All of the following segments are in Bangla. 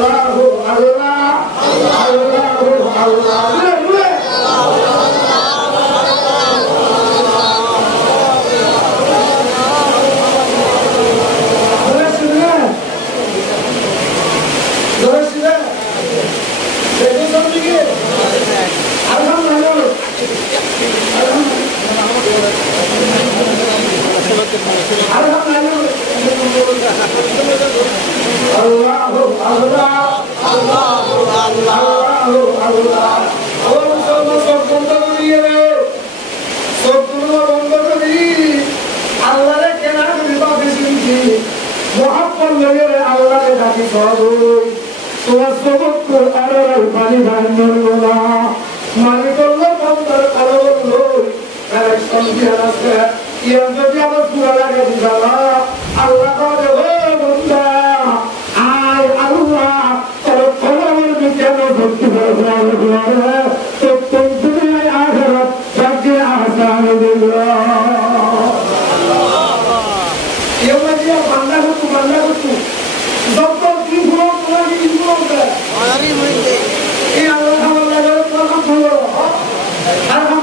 Allahu Allah, Allahu Allah. Allahu Allah, Allahu Allah, Allahu Allah. Allah sab banda koriye, sab guna banda kori. Allah re kena riba bisinki. Muhabbat lage Allah re daki soroi. Tuas sobat Quran re bani bani lola. Mani kolla bandar kaloloi. Election biara se. Yang jadi apa pura lagi di dalam Allah kau deh bunda, ay Allah kalau berbicara berbicara tetap dunia akhirat bagi asal dunia. Yang macam banda itu, doktor ibu lagi ibu ada. Hari ini, ini Allah kamu lagi orang tua, Allah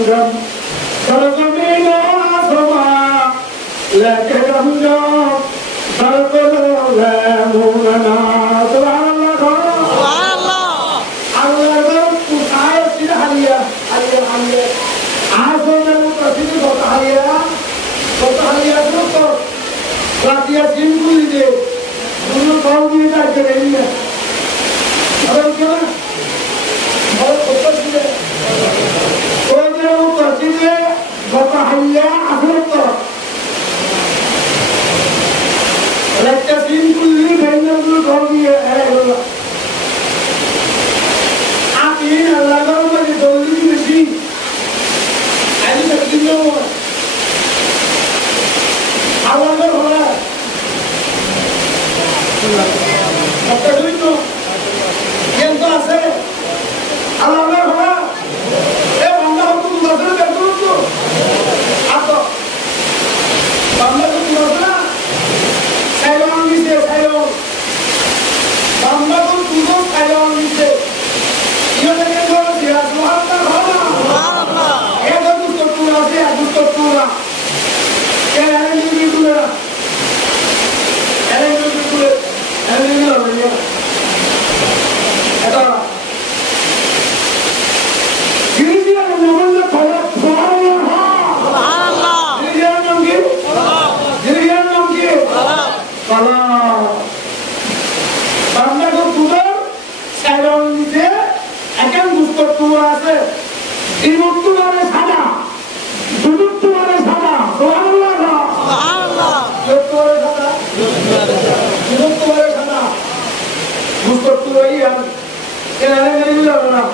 gam sargamina sama leke gam sargala lamuna subhanallah Allah tu saya sida halia asana mutasibi kota halia tu ratia simple ide dulu kau dia dah kerana apa kena mau kota sida Bapaknya akhirnya, leknya simpul ini banyak tu kau dia Allah. Amin Allah kau bagi doli mesti, ada sekian orang. Allah kau orang, apa itu? Yang tu asal, Allah kau orang. Apa? Bangla tu mana? Sayang ni se sayang. Bangla tu tudo sayang ni se. Ia dengan orang dia Tuhan tak mana? Eda tu tertura se, tu tertura. Kerana ini tu lah. Kerana ini tu lah. Kerana ini lah dia. Ada. Ini dia nama dia Tuhan. Kalau bangsa itu sudah sayang ni akan gusto tua se, imut tua le sada, duduk tua le sada, Allah, duduk tua le sada, duduk tua le sada, gusto tua ini, kerana ini lah.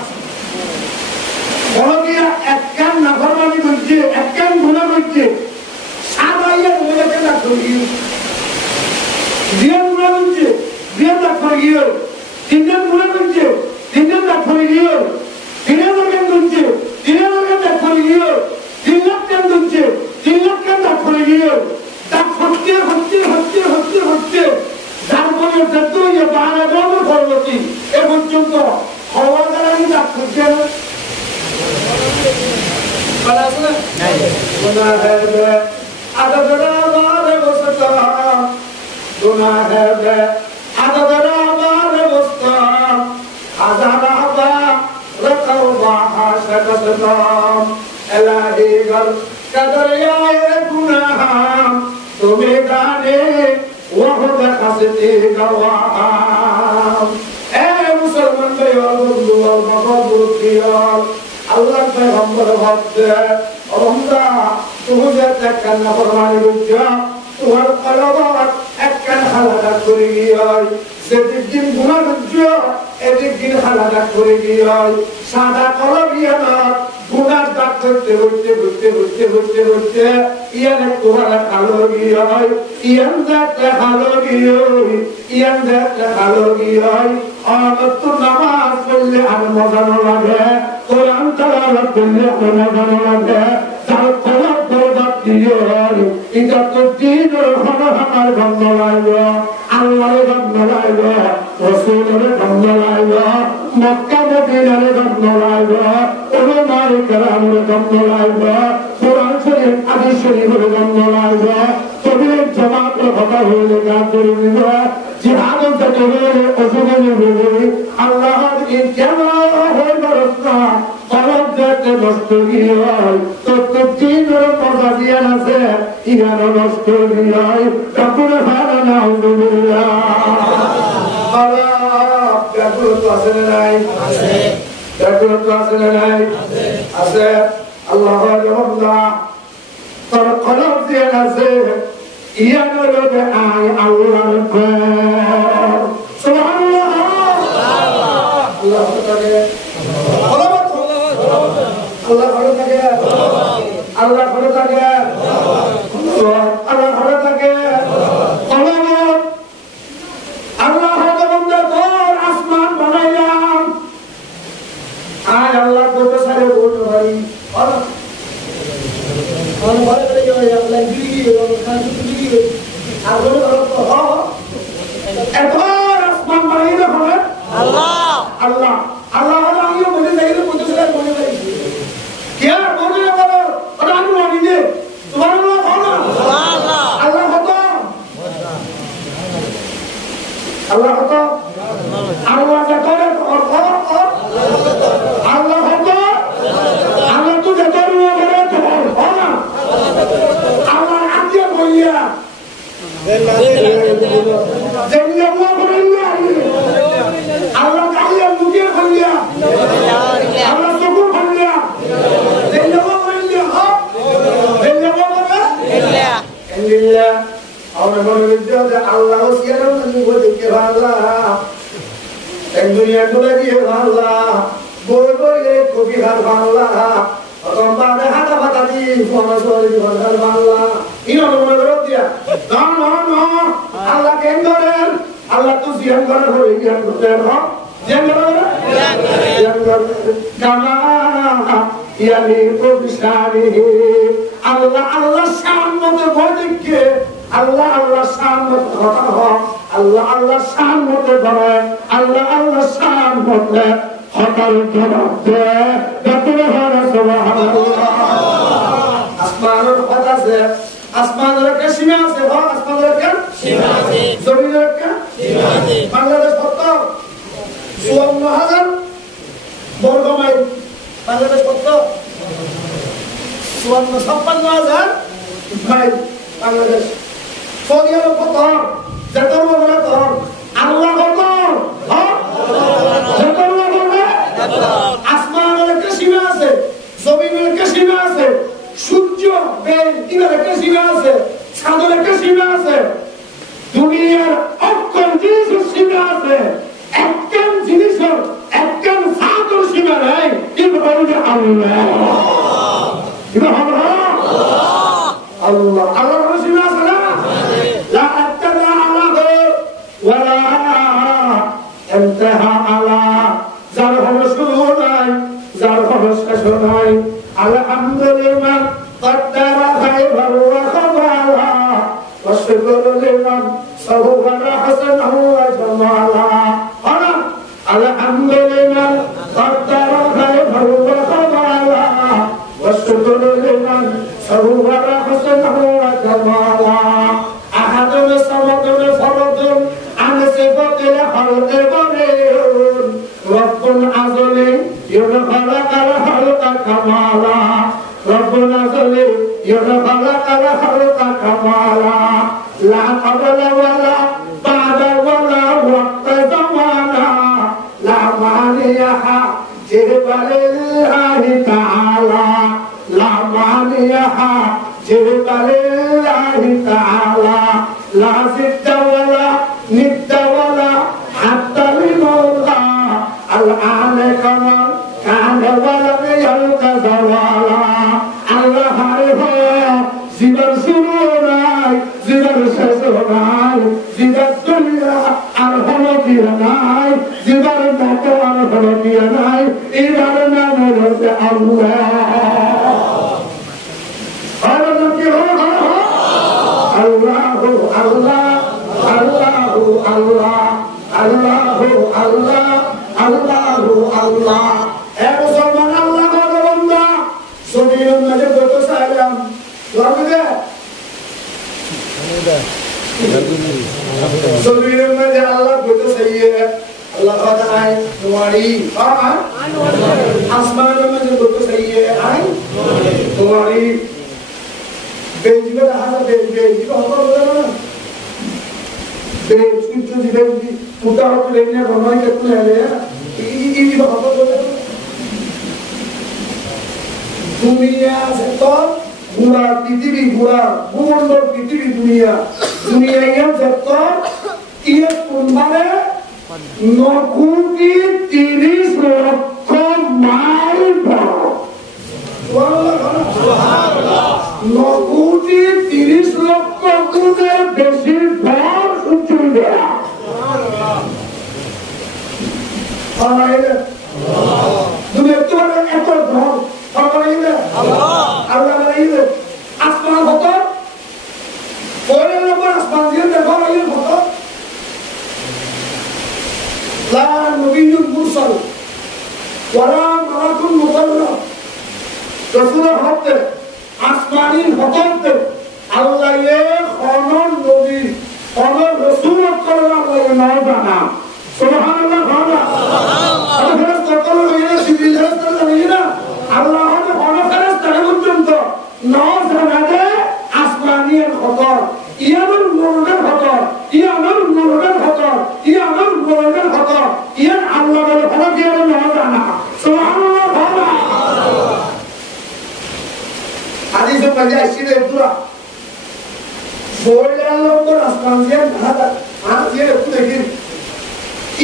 Kalau dia akan nafarmani berje, akan guna berje, sama yang mereka nak pergi. Dia mula berje, dia tak pergi. Tidak mula berje, tidak tak pergi. Tidak makan berje, tidak makan tak pergi. Tidak kan berje, tidak kan tak pergi. Tak hati. Dan boleh tentu ia bahaya dalam korupsi. Contoh, awal dalam tak kerja. Balasnya, guna ada. Ada berapa dosa? Guna ada. Ada berapa dosa? Ada apa? Rakau bahasa keselam. Elahigal kadarya guna. Tumekane wahda kasih kawam. Musalman bayar dua makhluk kial. Allah Peygamber hadde. Allah'da tuğcet ekkanna kurmani rücca. Tuhar kalabat করে গিয়ে সেদিন গুণা বুঝছ এদিন হালাদা করে গিয়ে সাদা কলা গিয়ে না গুণার দাগ করতে করতে করতে করতে করতে করতে ইয়ানে তোরা কালো গিয়ে ইয়ান দেখতে ভালো গিয়ে ইয়ান দেখতে ভালো গিয়ে অনন্ত নামাজ পড়লে আর মজা না লাগে কোরআন তেলাওয়াত করলে আর মজা না লাগে তার কলব বরবাদ দিয়ে এটা তো দিন হলো আমার গন্ধ লাগবে আল্লাহর গন্ধ লাগবে রাসূলের গন্ধ লাগবে মক্কা মদিনার গন্ধ লাগবে উলামায়ে কেরামের গন্ধ লাগবে কোরআন শরীফ হাদিস শরীফের গন্ধ লাগবে তবে জামাতের কথা হইলে না করে দিব জিহাদ থেকে হইলে অসুবিধা হবে আল্লাহর এই কেমন হইবে রাস্তা কলব দেখতে নষ্ট গিয়ে তো দিনের মজা দিয়ে আছে ইগানো নষ্ট গিয়ে তখন ভালো না আলহামদুলিল্লাহ ব্যাকুলতা আছে না নাই ব্যাকুলতা আছে না নাই আছে আল্লাহর বান্দা তোর কলব দিয়ে আছে ইয়ানো রবে আয় আল্লাহর ঘর সুবহানাল্লাহ আল্লাহ তাআলা আল্লাহ ভালো থাকে আল্লাহ ভালো থাকে আল্লাহ ভালো থাকে আল্লাহ তোর আসমান বানাইলাম আর আল্লাহ বলতে সারে বলতে পারি আসমান বানাইলে হবে আল্লাহ আল্লাহ আল্লাহ আমিও বলে যাই বলতে সারে বলে পারি क्या बोले वाला पता नहीं वाली दे तुम्हारा नाम कौन है अल्लाह होता अल्लाह होता अल्लाह जाता है और अल्लाह होता अल्लाह तू जाता है वो करे तो हो ना अल्लाह आज्ञा बोलिया जन्नत वो बोलिया अल्लाह का ये मुझे बोलिया अल्लाह सुकून बोलिया Allah siaran menunggu ke Allah, dunia dulu dia Allah, boy kopi har Allah, orang pada hata hata di mana soal di har Allah, ini orang mana berarti ya? No, Allah kendoran, Allah tu siang kan hari yang berterang, jangan kama yani obisari, Allah sama terbodik. Allah sama terhormat, Allah sama terbaik, Allah sama terhotar terbaik. Betul hari Subhanallah. Asmanul Qadase, Asmanul Kashimase, Asmanul Kashimase, Zominul Kashimase. Bangladesh Kotor, 54,000 বর্গমাইল Bangladesh Kotor, 56,000 mile Bangladesh. Saudi আরব কত যেতর বলে তোর আল্লাহ কত যেতর বলে আসমানের একটা সীমা আছে জমিনের একটা সীমা আছে সূর্য বেল ইনার একটা সীমা আছে চাঁদের একটা সীমা আছে দুনিয়ার অক্ষর জিনিসের সীমা আছে একখান জিনিসের একখান সাতর সীমা নাই কিন্তু বলবে আল্লাহ কিন্তু আমরা আল্লাহ আল্লাহর সীমা আছে না لا ابتدى على ولا انتهى على زرهم شوناي زرهم شوناي الحمد لله قدر خيبر وخبالا والشكر لمن صور حسنه وجمالا الحمد لله قدر خيبر وخبالا والشكر لمن صور حسنه وجمالا ربنا صلي يخلق الخلق كمالا لا قبل ولا بعد ولا وقت زمانا لا مانع جبل الله تعالى لا مانع جبل الله تعالى لا ست ولا জিবার শুরু নাই জিবার শেষ নাই জিবার দুনিয়া আর হলো দিয়া নাই জিবার মতো আর হলো দিয়া নাই এবার নাম হচ্ছে আল্লাহ Allahu Allah Allahu Allah Allahu Allah Allahu Allah মুসলমান আল্লাহ বান্দা শরীরের মধ্যে কত সালাম লাগবে শরীরের মধ্যে আল্লাহ কত সাইয়ে আল্লাহ আয় তোমারি আসমানের মধ্যে কত সাইয়ে আয় তোমারি বেজিবে রাহা বেজিবে হতো না বেজ কিছু দিবে পুতা হতো লেনে বনাই করতে লাগে ই হতো বলে দুনিয়া তো পুরা পৃথিবী পুরা ভূমণ্ডল পৃথিবী দুনিয়া দুনিয়ায় যত ইয়ে কোনবারে 9 কোটি 30 লক্ষ মাইল সুবহানাল্লাহ 9 কোটি 30 লক্ষ গুণের বেশি ভর সূর্য দেয়া তুমি একটু এত ভর আসমান হতো পরের নম্বর আসমান দিয়ে দেখো হতো লা নবিয়্যুন মুরসাল ওয়ালা মালাকুন মুকাররাম রাসূলের হতে আসমানি হতে আল্লাহ খনন নবী খনন রাসূল করার আল্লাহ নাম জানা সুবহানাল্লাহ সুবহানাল্লাহ আল্লাহ সকল হইয়া সিবিলের জানিনা আল্লাহ হতে খনন ফেরেশতা পর্যন্ত নাম জানাতে আসমানির খবর ইয়ানুর মুরদের খবর ইয়ানুর মুরদের খবর ইয়ানুর মুরদের খবর ইয়ান আল্লাহ বলে খবর দিয়ে নাম জানা সুবহানাল্লাহ সুবহানাল্লাহ হাদিসে পাওয়া আসছে দুরা বইলার নম্বর আসমান দিয়ে ঢাকা আর দিয়ে একটু দেখি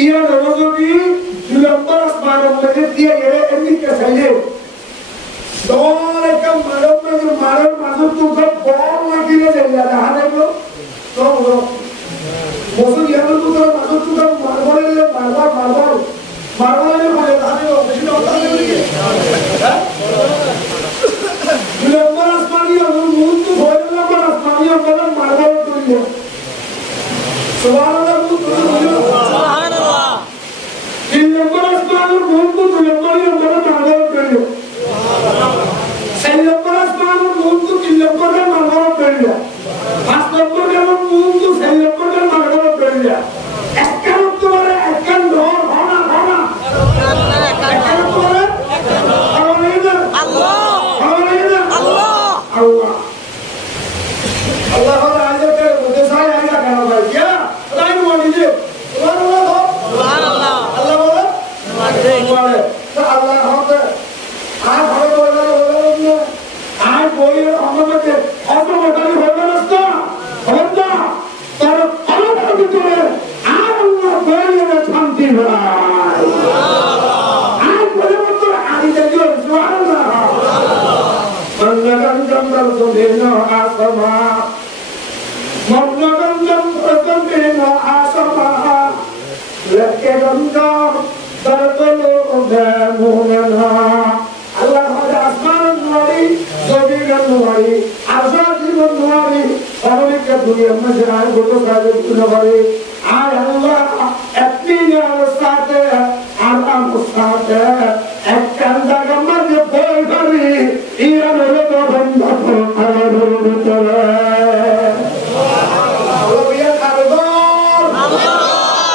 ইয়া নবজবি দুই নম্বর আসমানের মধ্যে দিয়ে গেলে এমনিকে চাইলে দোরে কাম মারণ মাজুর তো বল লাগিলে যাইয়া দেখা দেখলো তো বসুন ইয়ানো তো মাজুর তো মারবলে মারবলে মানে তাহলে বেশি কথা নেই হ্যাঁ দুই নম্বর আসমানি আর মুন তো বইলার নম্বর আসমানি আর মারবল করিলে সুবহানাল্লাহ সুবহানাল্লাহ তিন নম্বর আসমানি আর মুন তো দুই নম্বর মারবল করিলে সেই নম্বর আসমানি আর মুন তো তিন নম্বর মারবল করিলে পাঁচ নম্বর আর মুন তো সেই নম্বর মারবল করিলে একখান তোমারে একখান ধর ভানা একখান তোমারে আল্লাহ Allah Allah aja ke mujhe sai aega kana bhai kya rai mo dije subhanallah Allah bole subhanallah to Allah hote aaj bhai bole aaj koi amamate auto batali hobe nasta hoda tar Allah bitore Allah bole shanti bhai aaj bole motto aaj dejo subhanallah Manlagan jambal sudhino asama Manlagan jambal sudhino asama Lekke jambal dartolo ude muhmena Allah hada asman nuari Zobigan nuari Arzadigan nuari Amalika dunia majran Goto kajib kunabari Ay Allah Etniya ustate Aram ustate Ekkan daga madhya boi bari Iya nolo to banda to Aladhuru bitare Allah biya khargor Allah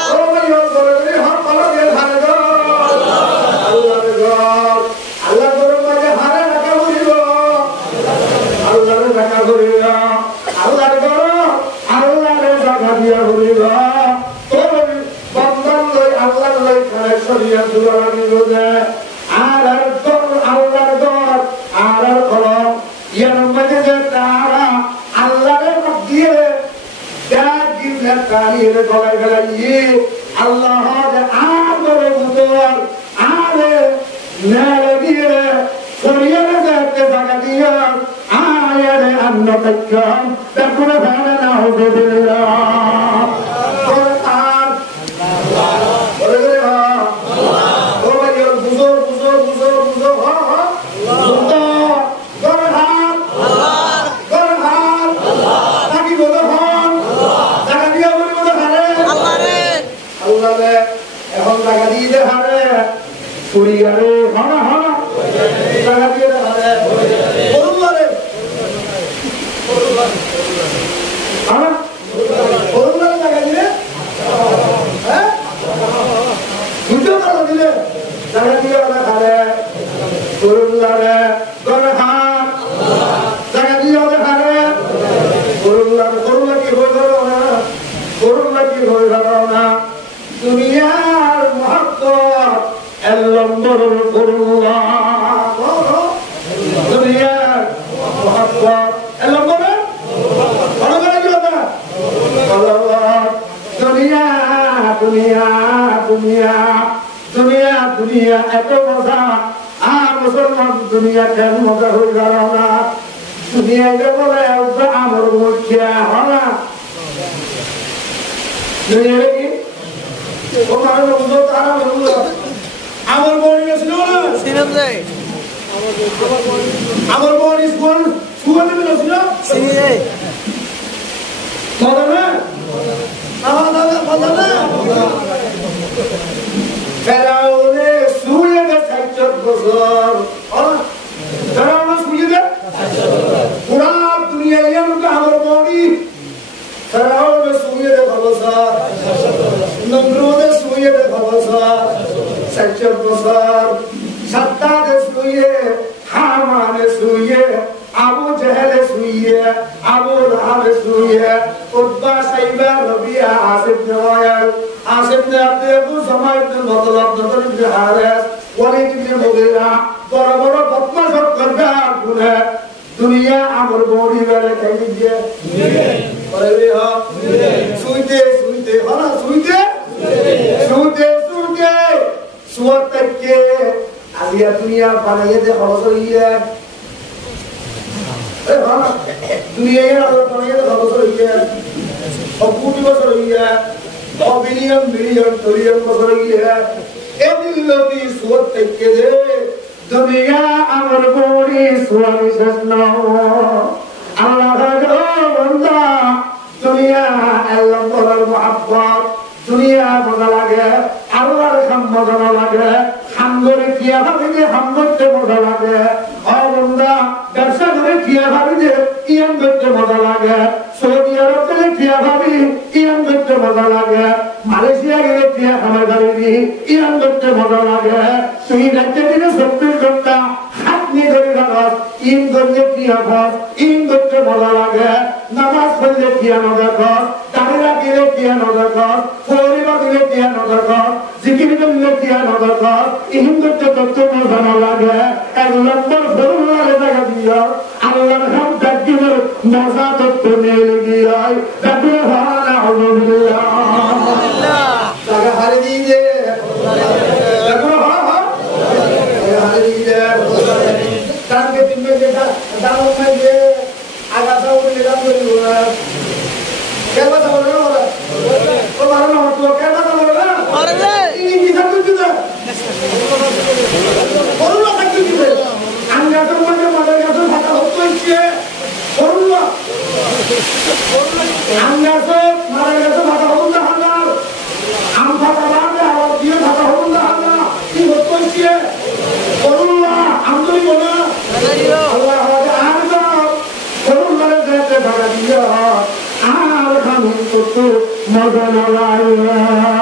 Allah biya khargor har pala biya khargor Allah khargor Allah goro maje hare raka burigo Allah re raka burigo Allah goro Allah re raka biya burigo to bandan loi Allah loi khare shariya duara nigoje Allah gor আরার কলম ইয়ার মধ্যে যে তারা আল্লাহর মধ্যে ডাক দিলে কারির গলায় গলায় আল্লাহ আদরে বুদর আরে নারে দিয়ে শরীরে যাতে জায়গা দিয়া আয়ারে নতাক্কাম তাকুনা ভানা নাউযুবিল্লাহ কোরআন বলে রে হ্যাঁ ও ভাই বুঝো বুঝো বুঝো বুঝো হ্যাঁ হ্যাঁ কোরআন আল্লাহ কোরআন আল্লাহ নাকি বলো হন জায়গা দিয়া বলি বলো হারে আল্লাহ রে এখন জায়গা দিয়ে দে হারে পুরিয়ারে হনা হনা জায়গা দিয়ে দে হারে বলুল্লাহ রে হনা বলুল্লাহ রে জায়গা দিয়ে হ্যাঁ বুঝো জায়গা দিলে জায়গা দিয়ে বলে হারে বলুল্লাহ রে গরহান জায়গা দিয়ে বলে হারে বলুল্লাহ কি হয়ে গেল না বলুল্লাহ কি হয়ে গেল না দুনিয়ার মহব্বত এলম্বর করুল্লাহ দুনিয়ার মহব্বত এলম্বর অনগরে কি কথা দুনিয়া দুনিয়া দুনিয়া দুনিয়া দুনিয়া এত মজা আর মুসলমান দুনিয়া কেন মজা হয়ে গেল না দুনিয়াকে বলে আমার মুখিয়া হনা দুনিয়া কি আমার বোন ছিল না আমার বোন স্কুল স্কুলে ছিল মজা না মজা না ফেরাউনে শুয়ে দে 60 বছর ফেরাউনে শুয়ে দে পুরা দুনিয়া ইয়ামকে আমার বোনই ফেরাউনে শুয়ে দে বছর নমরুদে শুয়ে দে বছর 60 বছর সাদ্দাদে শুয়ে হামানে শুয়ে আবু জেহেলে শুয়ে আবু লাহাবে শুয়ে উতবা সাইবা রবিয়া আসিফ নওয়াল আসিফ নে আবু জামা ইবনে মুতলাব নদর ইবনে হারিস ওয়ালিদ ইবনে মুগীরা বড় বড় বদমাশ করবে গুনে দুনিয়া আমার বড়ি বেড়ে খাই দিয়ে বলে রে হ্যাঁ শুইতে শুইতে হনা শুইতে শুইতে শুইতে সুয়ার থেকে আজিয়া দুনিয়া বানাইয়ে দে হলসইয়া এ হনা দুনিয়া আলো বানাইয়ে দে হলসইয়া কোটি বছর হইয়া বিলিয়ন বিলিয়ন ট্রিলিয়ন বছর হইয়া এদিলতি সুয়ার থেকে দে দুনিয়া আমার বড়ি সুয়ার শেষ না আল্লাহ গো বান্দা দুনিয়া আল্লাহ বলার মহব্বত দুনিয়া মজা লাগে আল্লাহর খাম মজা না লাগে হামগরে কিয়া ভাবি যে হামগরতে মজা লাগে ও বান্দা ব্যবসা করে কিয়া ভাবি যে ইয়ান করতে মজা লাগে সৌদি আরব গেলে কিয়া ভাবি ইয়ান করতে মজা লাগে মালয়েশিয়া গেলে কিয়া খাবার খাবি ইয়ান করতে মজা লাগে তুই রাজ্যে দিনে 24 ঘন্টা হাতনি ধরে রাখস ইন করলে কিয়া খাস ইন করতে মজা লাগে নামাজ পড়লে কিয়া নজর খাস দাঁড়িয়ে রাখলে কিয়া নজর খাস পরিবার দিলে কিয়া নজর খাস জিকির করলে কিয়া নজর খাস ইন করতে করতে মজা না লাগে এক নম্বর ফরমালে দেখা দিয়া আল্লাহর নাম ডাকিলে মজা তো নিয়ে গিয়ে ডাকিলে ভালো আলহামদুলিল্লাহ টাকা হারিয়ে দিয়ে দেখো হ্যাঁ হ্যাঁ হারিয়ে দিয়ে টাকা তিনবে যেটা দাম দিয়ে আগাছা উঠে দাম করে দিবা কেন কথা বলে না ওরা ও ভালো না তো কেন কথা বলে না আরে এই কি থাকতে দিবে বড় না থাকতে দিবে আমরা তো মাঝে কাছে থাকা হচ্ছে বড় না আমরা তো মাঝে কাছে থাকা হচ্ছে না হাজার আম থাকা বাদে আবার দিয়ে থাকা হচ্ছে না হাজার কি হচ্ছে বড় না আমদনি বলে আল্লাহ আর তো বড় মানে যেতে থাকা দিয়ে আর খানি তো মজা না লাগে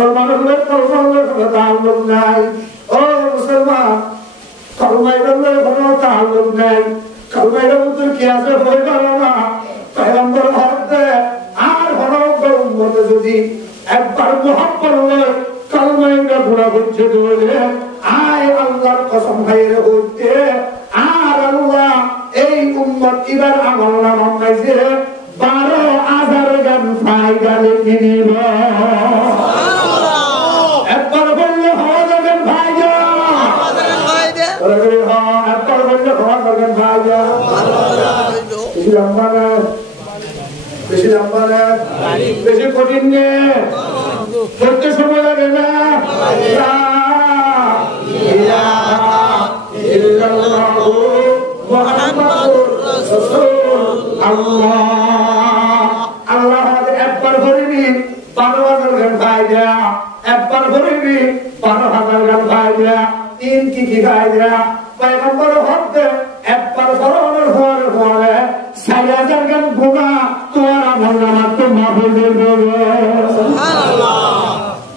मुसलमान বললে কলমার কোনো তাল্লুক নাই। ও মুসলমান, কলমায় বললে কোনো তাল্লুক নাই। কলমাইয়ের মধ্যে কি আছে হয়ে গেল না পয়গম্বর হতে আর হরকর উম্মতে যদি একবার মুহাব্বত হলে কলমাইটা ঘোরা হচ্ছে ধরে আয় আল্লাহর কসম খাইয়ে হইতে আর আল্লাহ এই উম্মত এবার আমল নাম পাইছে 12,000 গান ফায়দা লিখে দিব। একবার বললে হওয়া যাবেন ভাইয়া, একবার বললে হওয়া যাবেন ভাইয়া। বেশি লম্বা না, বেশি লম্বা না, বেশি কঠিন নে, করতে সময় লাগে না। আল্লাহ একবার ভরিবি 12,000 গান ভাইয়া, একবার ভরিবি 12,000 গান ভাইয়া। তিন কি ভাইয়া পয়গম্বর হতে একবার ফরমানের হওয়ার পরে 4,000 গান গুনাহ তোমার আমল নামাত তো মাফ হয়ে যাবে।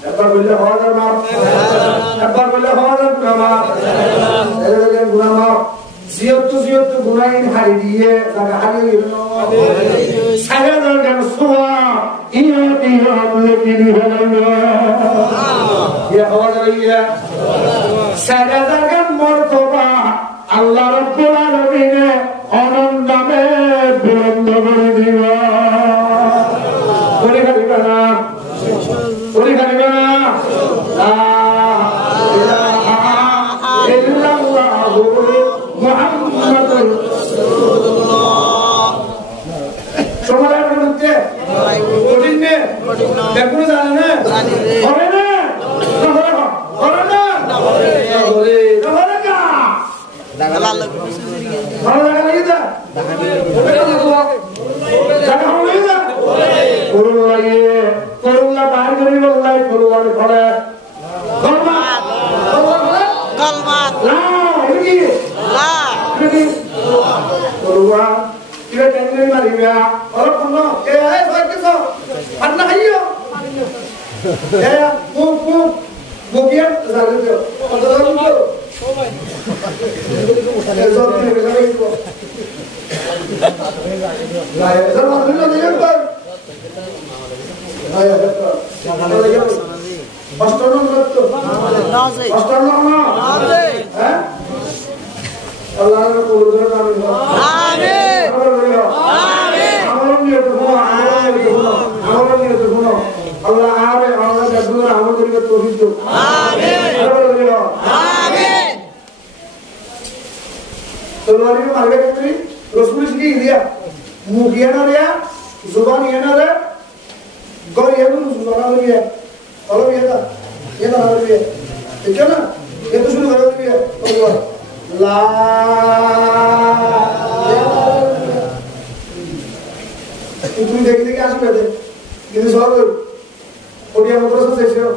একবার বললে হওয়া যাবে মাফ, একবার বললে হওয়া যাবে মাফ, গুনাহ মাফ। জিয়ত গুনাহিন হারি দিয়ে জায়গা হারিয়ে গেল 4,000 গান সোয়া ইয়তি আমলে তিনি হলো ইয়া হওয়া যাবে ইয়া 4,000 গান মর্তবা আল্লাহ রাব্বুল আলামিন অনন্ত নামে বুলন্দ করে দিব। পরীক্ষা দিবা না, পরীক্ষা দিবা না। লা ইলাহা ইল্লাল্লাহু মুহাম্মাদুর রাসূলুল্লাহ। সমাজের মধ্যে কঠিন নে, দেখুন জানে না, হবে না, হবে না, হবে না। দাগা লাগবে, ভালো লাগা লাগি দা, দাগা হবে না। করুল্লাহ বাইরে করে বললাই করুল্লাহ করে কলমা কলমা লা কি লা করুল্লাহ কিরে টেনশন মারিবা আর কোন এ আই ফাকিছো আন্না খাইও এ মুকিয়া জালে তো কত জানো ও ভাই এসব নিয়ে গেলে তো লা এসব মারলে না একবার আয়া দেখো জানা লাগে অষ্টম নম্বর তো নাজে অষ্টম নম্বর নাজে হ্যাঁ আল্লাহর কবুল করুন আমিন আমিন আমল নিয়ে তো আমল নিয়ে তো আল্লাহ আরে আল্লাহ জাদুর আমল করে তৌফিক দাও আমিন আমিন তলোয়ারি মারবে কি রাসূল কি দিয়া মুখিয়া না রে जुबान ये ना रे गौर ये तो जुबान भी है और ये ना भी है ठीक है ना ये तो शुरू करो भी है और ला तुम देखते क्या आस पे ये सब ओडिया मद्रासा से हो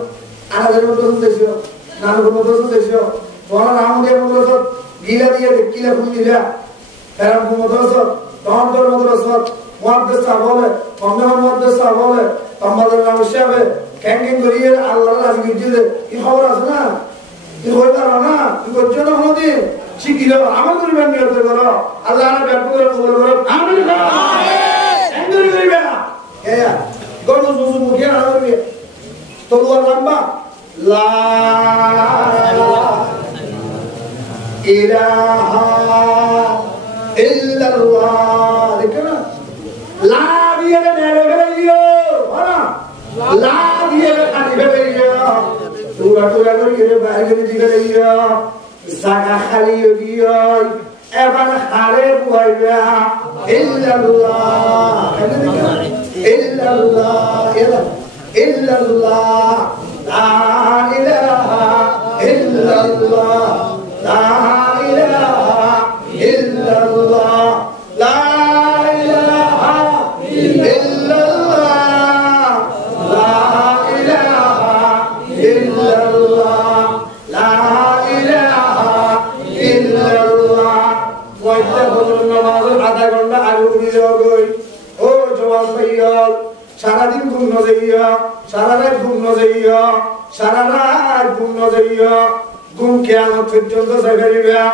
आना मद्रासा से हो नान मद्रासा से हो वहां नाम दिया मद्रासा गीला दिया किला फूल दिया पैरा मद्रासा डॉन मद्रासा মুহাদ্দিস সাহেব বলে মোহাম্মদ মুহাদ্দিস সাহেব বলে আমাদের নাম হিসাবে ক্যাঙ্কিং করিয়ে আল্লাহর রাজি দিতে কি খবর আছে না কি হই পারো না কি করছো না হদি শিখিলো আমল করিবেন নিয়ত করো আল্লাহর ব্যাপারে কবুল করো আমিন আমিন এন্ডুরি করিবে এয়া গরু সুসু মুখে না করবে তলোয়ার লম্বা লা ইলাহা ইল্লাল্লাহ দেখো ला दिए ने लगइयो हां ला दिए खाली लगइयो पूरा पूरा করে বাইরে দিকে লইয়া জায়গা খালি হইয়া এবার হারে বুইয়া ইল্লাল্লাহ ইল্লাল্লাহ ইল্লাল্লাহ লা ইলাহা ইল্লাল্লাহ লা ইলাহা ইল্লাল্লাহ লা সারাদিন ঘুম ন যাইয়া সারা রাত ঘুম ন যাইয়া সারা রাত ঘুম না যাইয়া ঘুম কিয়ামত পর্যন্ত জাগাইবা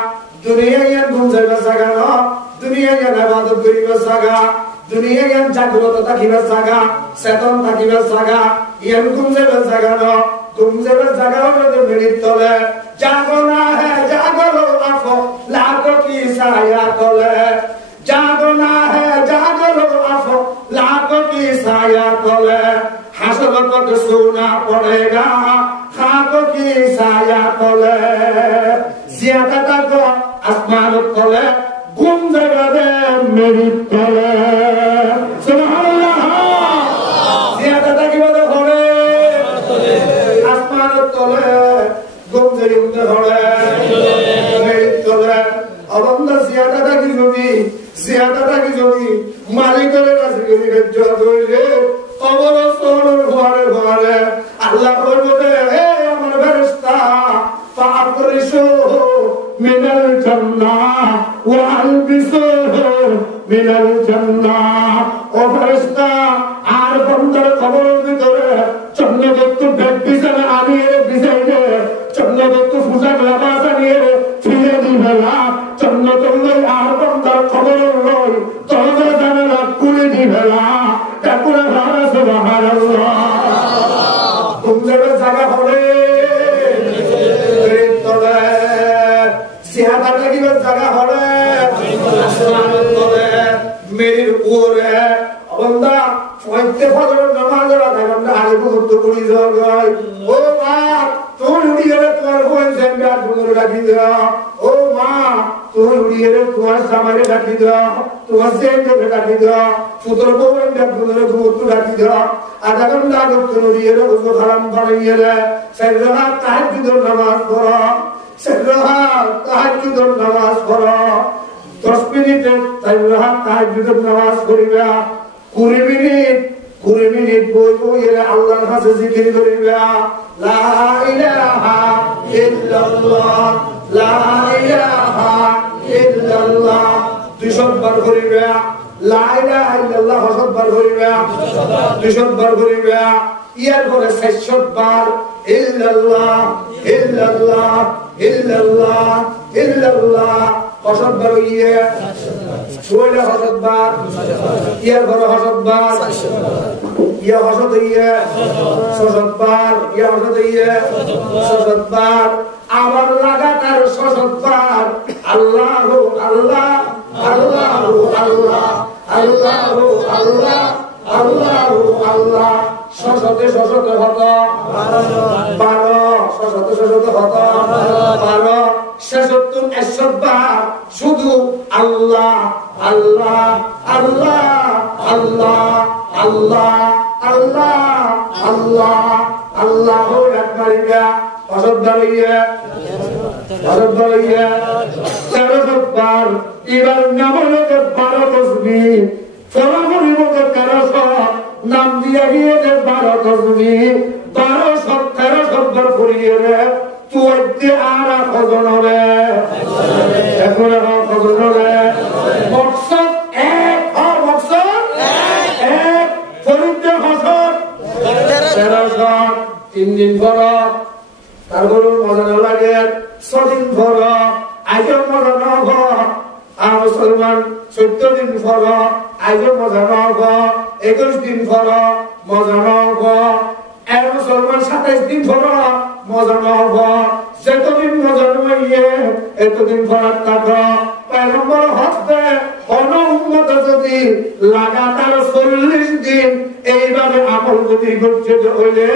দুনিয়ায় ঘুম যাইবা জাগানো দুনিয়ায় ইবাদত করিবা জাগা দুনিয়ায় জাগ্রত থাকিবা জাগা চেতন থাকিবা জাগা ইয়ান ঘুম যাইবা জাগানো ঘুম যাইবা জাগাও মেরিত তলে জাগো না হে জাগো আফো লাগো কি ছায়া তলে জাগো না হে জাগো আফো লাগো কি ছায়া তলে হাসর কত সোনা পড়েগা খাকো কি ছায়া তলে জিয়াদা তাকো আসমান তলে ঘুম যাবে মেরিত তলে সুবহানাল্লাহ জিয়াদা তাকিবা ধরে আসমান তলে ঘুম যাবে ধরে মেরিত তলে অবন্দা জিয়াদা তাকি যদি মালিকের কাছে গিয়ে গজ্জা ধরে কবর সরর ঘরে ঘরে আল্লাহ বলবে হে আমার ফেরেশতা ফাবরিশু মিনাল জান্নাহ ওয়া আলবিসু মিনাল জান্নাহ ও ফেরেশতা আর বন্দার কবরের ভিতরে চন্দ্রদত্ত বেদ বিছানা আনিয়ে বিছাইলে চন্দ্রদত্ত পোশাক লাবাস আনিয়ে ফিরে দিবেলা চন্দ্রদত্ত আর বন্দার কবরের লই তরজা জানালা খুলে দিবেলা তাকুরা ভাড়া সুবহানাল্লাহ ঘুম যাবে জায়গা হবে তলে সিহাদা লাগিবার জায়গা হবে আসমানের তলে মেরির উপরে বন্দা পয়তে ফজর নামাজ আধা ঘন্টা আগে মুহূর্ত করি যায় ও মা তোর উড়ি গেলে তোমার বোন সেন্টার তোমার রাখি দাও ও মা তোর উড়ি গেলে তোমার সামারে রাখি দাও তোমার সেন্টারে রাখি দাও পুত্র বোন তোমার মুহূর্ত রাখি দাও আধা ঘন্টা আগে তোর উড়ি গেলে ওসব হারাম বানাই গেলে সেন্টার তাহাজ্জুদের নামাজ পড়ো সেন্টার তাহাজ্জুদের নামাজ পড়ো 10 মিনিটে তাহাজ্জুদের নামাজ পড়িবা 20 মিনিট বই এর আল্লাহর কাছে জিকির করিবা লা ইলাহা ইল্লাল্লাহ লা ইলাহা ইল্লাল্লাহ 200 বার করিবা লা ইলাহা ইল্লাল্লাহ 100 বার করিবা 200 বার করিবা ইয়ার পরে 600 বার ইল্লাল্লাহ ইল্লাল্লাহ ইল্লাল্লাহ ইল্লাল্লাহ 100 বার ইয়ে সোলা 100 বার ইয়ার পরে 100 বার ইয়া 100 ইয়ে 100 বার ইয়া 100 ইয়ে 100 বার আবার লাগাতার 100 বার আল্লাহু আল্লাহ আল্লাহু আল্লাহ আল্লাহু আল্লাহ আল্লাহু আল্লাহ 100 হত 12 হত 12 76 বার শুধু আল্লাহ আল্লাহ আল্লাহ আল্লাহ আল্লাহ আল্লাহ আল্লাহ আল্লাহু আকবার ইয়া অসদ্দারিয়া 13 বার এবার নাম হলো 12 তাসবিহ ফরমানি মতো 1300 নাম দিয়া গিয়ে 12 তাসবিহ 1300 বার করিয়ে রে তুই আর খজনরে এখন খজনরে মকসদ এক আর মকসদ এক ফরিদে হাসান 3 দিন পর তারপর মজা না লাগে 6 দিন পর আজও মজা না হয় আর মুসলমান 14 দিন পর আজও মজা না হয় 21 দিন পর মজা না হয় আর মুসলমান 27 দিন পর মজা না হয় যতদিন মজা নইয়ে এতদিন পর থাকো পয়গম্বর হতে কোন উম্মত যদি লাগাতার 40 দিন এইভাবে আমল যদি করতে হইলে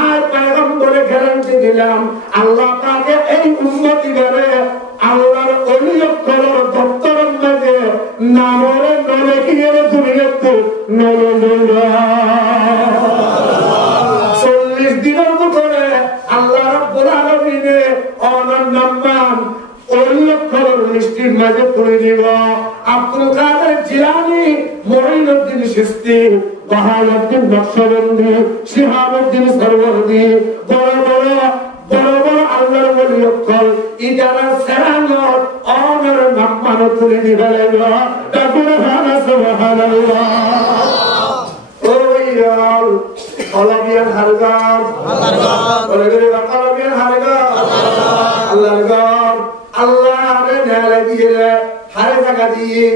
আর পয়গম্বরে গ্যারান্টি দিলাম আল্লাহ তাকে এই উম্মতি করে আল্লাহর ওলি অক্ষরের দপ্তরের মধ্যে নামরে নলে গিয়ে দুনিয়াতে নলে 40 দিনের ভিতরে আল্লাহ রাব্বুল আলামিনে অনন্য নাম ওলি অক্ষরের লিস্টের মাঝে তুলে দিব আব্দুল কাদের জিলানী মুঈনুদ্দিন চিশতি বাহাউদ্দিন নকশবন্দি শিহাবুদ্দিন সরওয়ার্দী বড় বড় আল্লাহর ওলি অক্ষর ইদারা সেরানত অনর নাম তুলে দিবেন তারপরে সুবহানাল্লাহ ও ইয়াল কলবিয়ান হারগার আল্লাহর ঘর বলে কলবিয়ান হারগার আল্লাহর ঘর আল্লাহরে নেলে দিয়ে হারে টাকা দিয়ে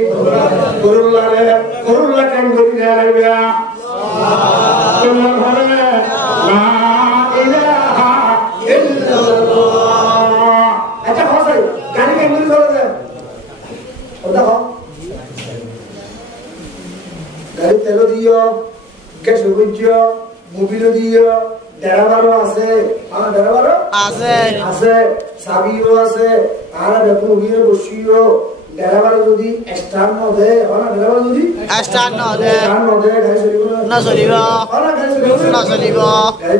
করুল্লা কেন করি নেলে বিয়া তোমার ঘরে লা ইলাহা ইল্লাল্লাহ আচ্ছা হসাই গাড়ি কেন করি চলে যায় ওটা হ গাড়ি তেল দিও গ্যাস বুঝিও মোবিল দিও ড্রাইভারও আছে আমার ড্রাইভারও আছে চাবিও আছে আর দেখুন গিয়ে বসিও ড্রাইভার যদি স্টার্ট ন দে ওনা ড্রাইভার যদি স্টার্ট ন দে গাড়ি চলিব না চলিব ওনা গাড়ি চলিব না চলিব গাড়ি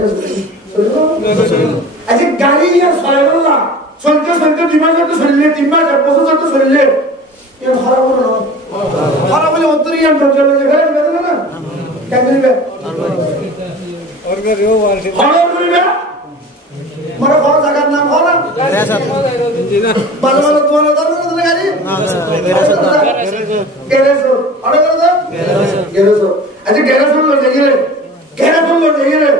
চলিব আচ্ছা গাড়ি ইয়া চলাইব না চলতে দিমাগ যত চলিলে তিনবার বছর যত চলিলে এর খারাপ হলো না খারাপ হলে অন্তরি আন চলে যায় গাড়ি না কেন দিবে और मैं रो वाल से और बोलबे मारा कौन सा नाम कौन रेसत बाल बाल बोलो तो ना गाड़ी गेरेसो और कर दो गेरेसो अच्छा गेरेसो लो जाइए रे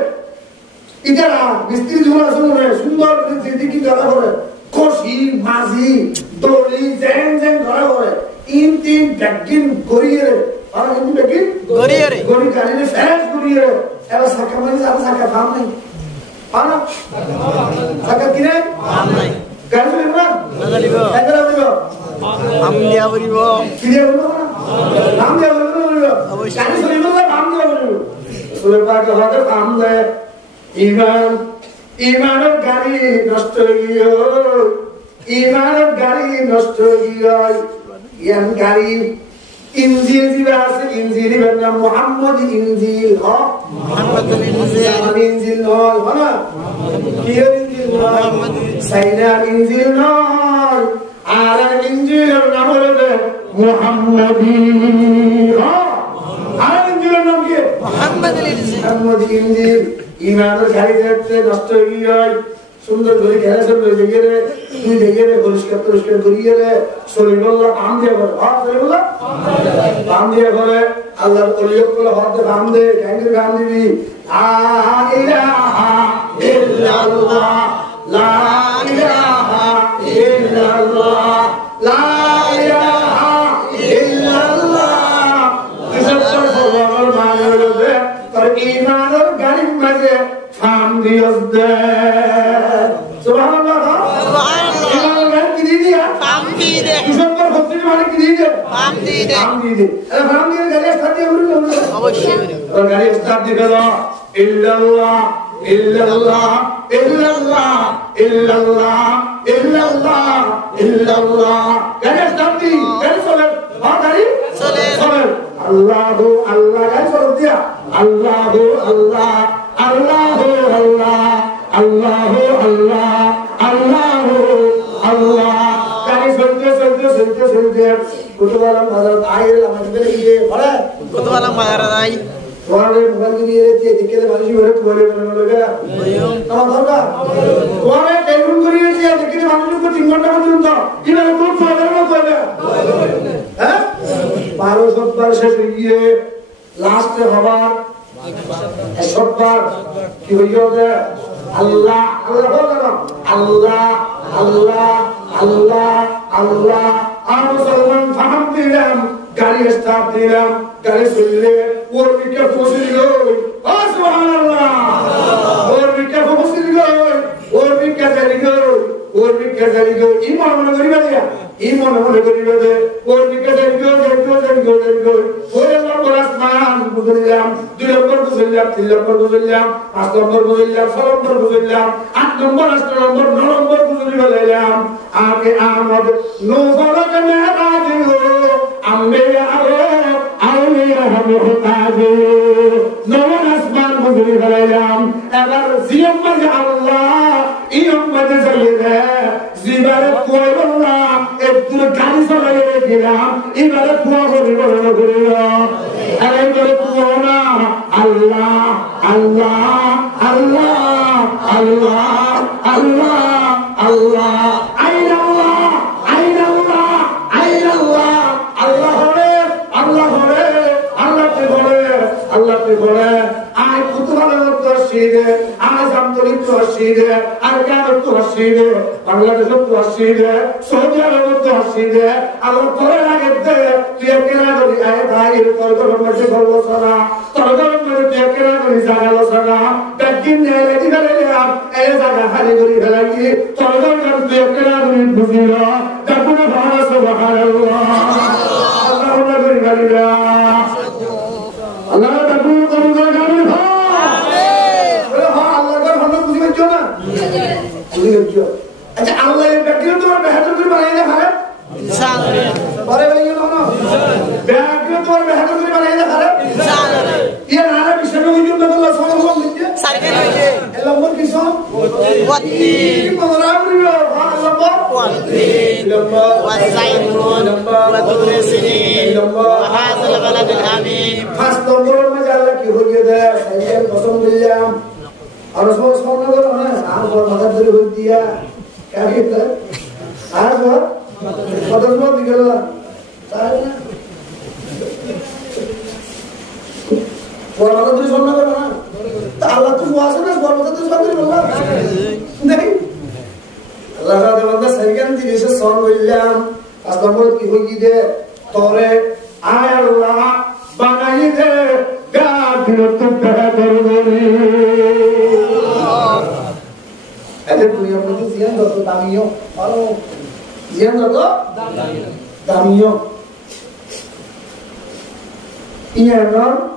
इधर आ मिस्त्री जुड़ा सुन रहे सुंदर जिंदगी करा हो रहे खुशी माजी डोली जैन करा हो रहे इन तीन बैगिन गोरिये और इन बैगिन गोरिये गोरी गाड़ी ने फैस गोरिये এবার সাকা মানে যাবে সাকা ফাম নাই পানা সাকা কিনে ফাম নাই গাড়ি চলিব না চলিব এদরা দিব ফাম দিয়া বলিব কি দিয়া বলিব ফাম দিয়া বলিব অবশ্যই গাড়ি চলিব না ফাম দিয়া বলিব চলে পাকে হতে ফাম দে ইমানের গাড়ি নষ্ট হইও ইমানের গাড়ি নষ্ট হইও ইয়ান গাড়ি ইনজিল দিবা আছে ইনজিল এর নাম মুহাম্মদ ইনজিল মুহাম্মদ ইনজিল নয় না কি ইনজিল মুহাম্মদ সাইনা ইনজিল নয় আর ইনজিলের নাম হলো মুহাম্মদি আর ইনজিলের নাম কি মুহাম্মদ ইনজিল ইমানের গাড়ি যাচ্ছে নষ্ট হয়ে যায় সুন্দর করে খেলা চলবে দেখে তুই দেখে পরিষ্কার করিয়ে রে শরীরুল্লাহ কাম দিয়ে করে শরীরুল্লাহ কাম দিয়ে করে আল্লাহর অলিয়ত করে হতে কাম দে ক্যাঙ্গের কাম দিবি লা ইলাহা ইল্লাল্লাহ লা ইলাহা ইল্লাল্লাহ লা ইলাহা ইল্লাল্লাহ কিসব বলার মানে হলো যে তোর ঈমানের গাড়ির মাঝে থাম দিয়স দে সুবহানাল্লাহ সুবহানাল্লাহ ঈমানের কি দিয়া থাম দিয়ে দে কিসব ভক্তি মানে কি দিয়ে থাম দিয়ে দে আরে থাম দিয়ে গাড়ি স্টার্ট দিয়ে বলুন অবশ্যই তোর গাড়ি স্টার্ট দিয়ে দাও ইল্লাল্লাহ ইল্লাল্লাহ ইল্লাল্লাহ ইল্লাল্লাহ ইল্লাল্লাহ ইল্লাল্লাহ গাড়ি স্টার্ট দি গাড়ি চলে গাড়ি চলে আল্লাহু আল্লাহ গাড়ি চলে দিয়া আল্লাহু আল্লাহ আল্লাহু আল্লাহ আল্লাহু আল্লাহ আল্লাহু আল্লাহ গাড়ি চলতে কুতুবালাম হযরত আয়ের আমাদের দিয়ে বলে কুতুবালাম বাজারে যাই ওরে মোবাইল দিয়ে রেখে দেখে মানুষ ওরে বলে লাগা আমার দরকার ওরে টেলিফোন করে রেখে দেখে মানুষকে 3 ঘন্টা পর্যন্ত কিভাবে কোন ফাদার মত হবে হ্যাঁ 12 সপ্তাহ শেষ হয়ে গিয়ে লাস্টে হবার একবার কি হইও যে আল্লাহ আল্লাহ আল্লাহ আল্লাহ আল্লাহ আর মুসলমান ফাহাম দিলাম গাড়ি স্টার্ট দিলাম গাড়ি চললে ওর বিকে পৌঁছে দিল ও সুবহানাল্লাহ ওর বিকে পৌঁছে দিল ওর বিকে চলে গেল ওর বিকে চলে গেল ইমান মনে করিবা দিয়া ইমান মনে করিবা যে ওর বিকে চলে গেল ওরে নম্বর আসমান বুঝলাম 2 নম্বর বুঝলাম 3 নম্বর বুঝলাম 5 নম্বর বুঝলাম 6 নম্বর বুঝলাম 8 নম্বর 8 নম্বর 9 নম্বর বুঝলাম আগে আমদ নূফরক মেরাজ আম্বিয়া আউলিয়া মুহতাজ নবন আসমান বুঝলাম এবার জিয়াম্মদ আল্লাহ ইয়ম্মদ জালিদা জিবারে কইবল্লাহ একটু গাড়ি চালায়ে গেলাম এবারে কুয়া করিব আরে করে কুয়া না আল্লাহ আল্লাহ আল্লাহ আল্লাহ আল্লাহ আল্লাহ আইনাল্লাহ আইনাল্লাহ আইনাল্লাহ আল্লাহ হরে আল্লাহ হরে আল্লাহ তে বলে আই কুতুবালার শহীদে, আজম তরিক তো শহীদে, আরকান তো শহীদে, বাংলাদেশ তো শহীদে, সৌদি আরব তো শহীদে। আল্লাহ তোরে লাগে দে তুই কেনা করি আয় ভাই তোর গরম মধ্যে করলো সারা, তোর গরম মধ্যে তুই কেনা করি জাগালো সারা, ব্যাগিন নিয়ে লেগে গেলে এই জায়গা খালি করি ফেলাই তোর গরম তুই কেনা করি বুঝিল দেখুন ভালো সুবহানাল্লাহ। আল্লাহ করি গালিরা আল্লাহ দেখুন করুন গালি আচ্ছা আল্লাহ এর ব্যক্তিগত তোমার বেহাত করে বানাই না খারাপ পরে বলি না ব্যক্তিগত তোমার বেহাত করে বানাই না খারাপ ইয়া না বিষয় হইল না আল্লাহ সুবহানাহু ওয়া তাআলা সাইকেল হইছে এর নম্বর কি সব 32 প্রোগ্রাম নিও নম্বর 32 নম্বর ওয়াসাইনুন ওয়া তুরসিনিন ওয়া হাযাল বালাদিল আমিন ফার্স্ট নম্বর মধ্যে আল্লাহ কি হইয়ে দেয় সাইকেল কসম দিলাম আর সব সামনে করো না আর বড় মাথা ধরে হই দিয়া কাকে তো আর বড় মাথা ধরে দি গেল তাই না বড় মাথা ধরে সামনে করো না তা আল্লাহ তো ওয়াসে না বড় মাথা ধরে সামনে বললা নাই আল্লাহ তাআলা বন্দা সাইকেল দিয়ে এসে সন বললাম আজ নম্বর কি হই দে তোরে আয় আল্লাহ বানাই দে গাদির তো বেহতর করি ada dunia penelitian Dr. Damio, kalau dia Dr. Damio, iya kan,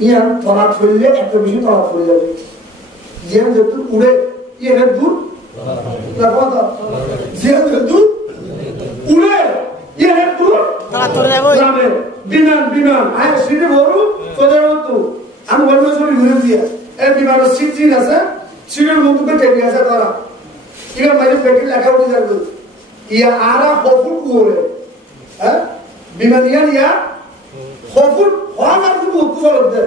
iya tolak fulle, atau bisa tolak fulle, dia Dr. Ude, iya Dr. Apa tak? Dia Dr. Ude, iya Dr. Tolak fulle, binan, ayah sini baru, saudara tu, anu baru sorry guru dia, binan sini nasa. Sigur mutu ke biasa kara. Iga mari pekin laka uti jago. Ia ara hoful kuore. Bimanian ia hoful hoagar tu buku solde.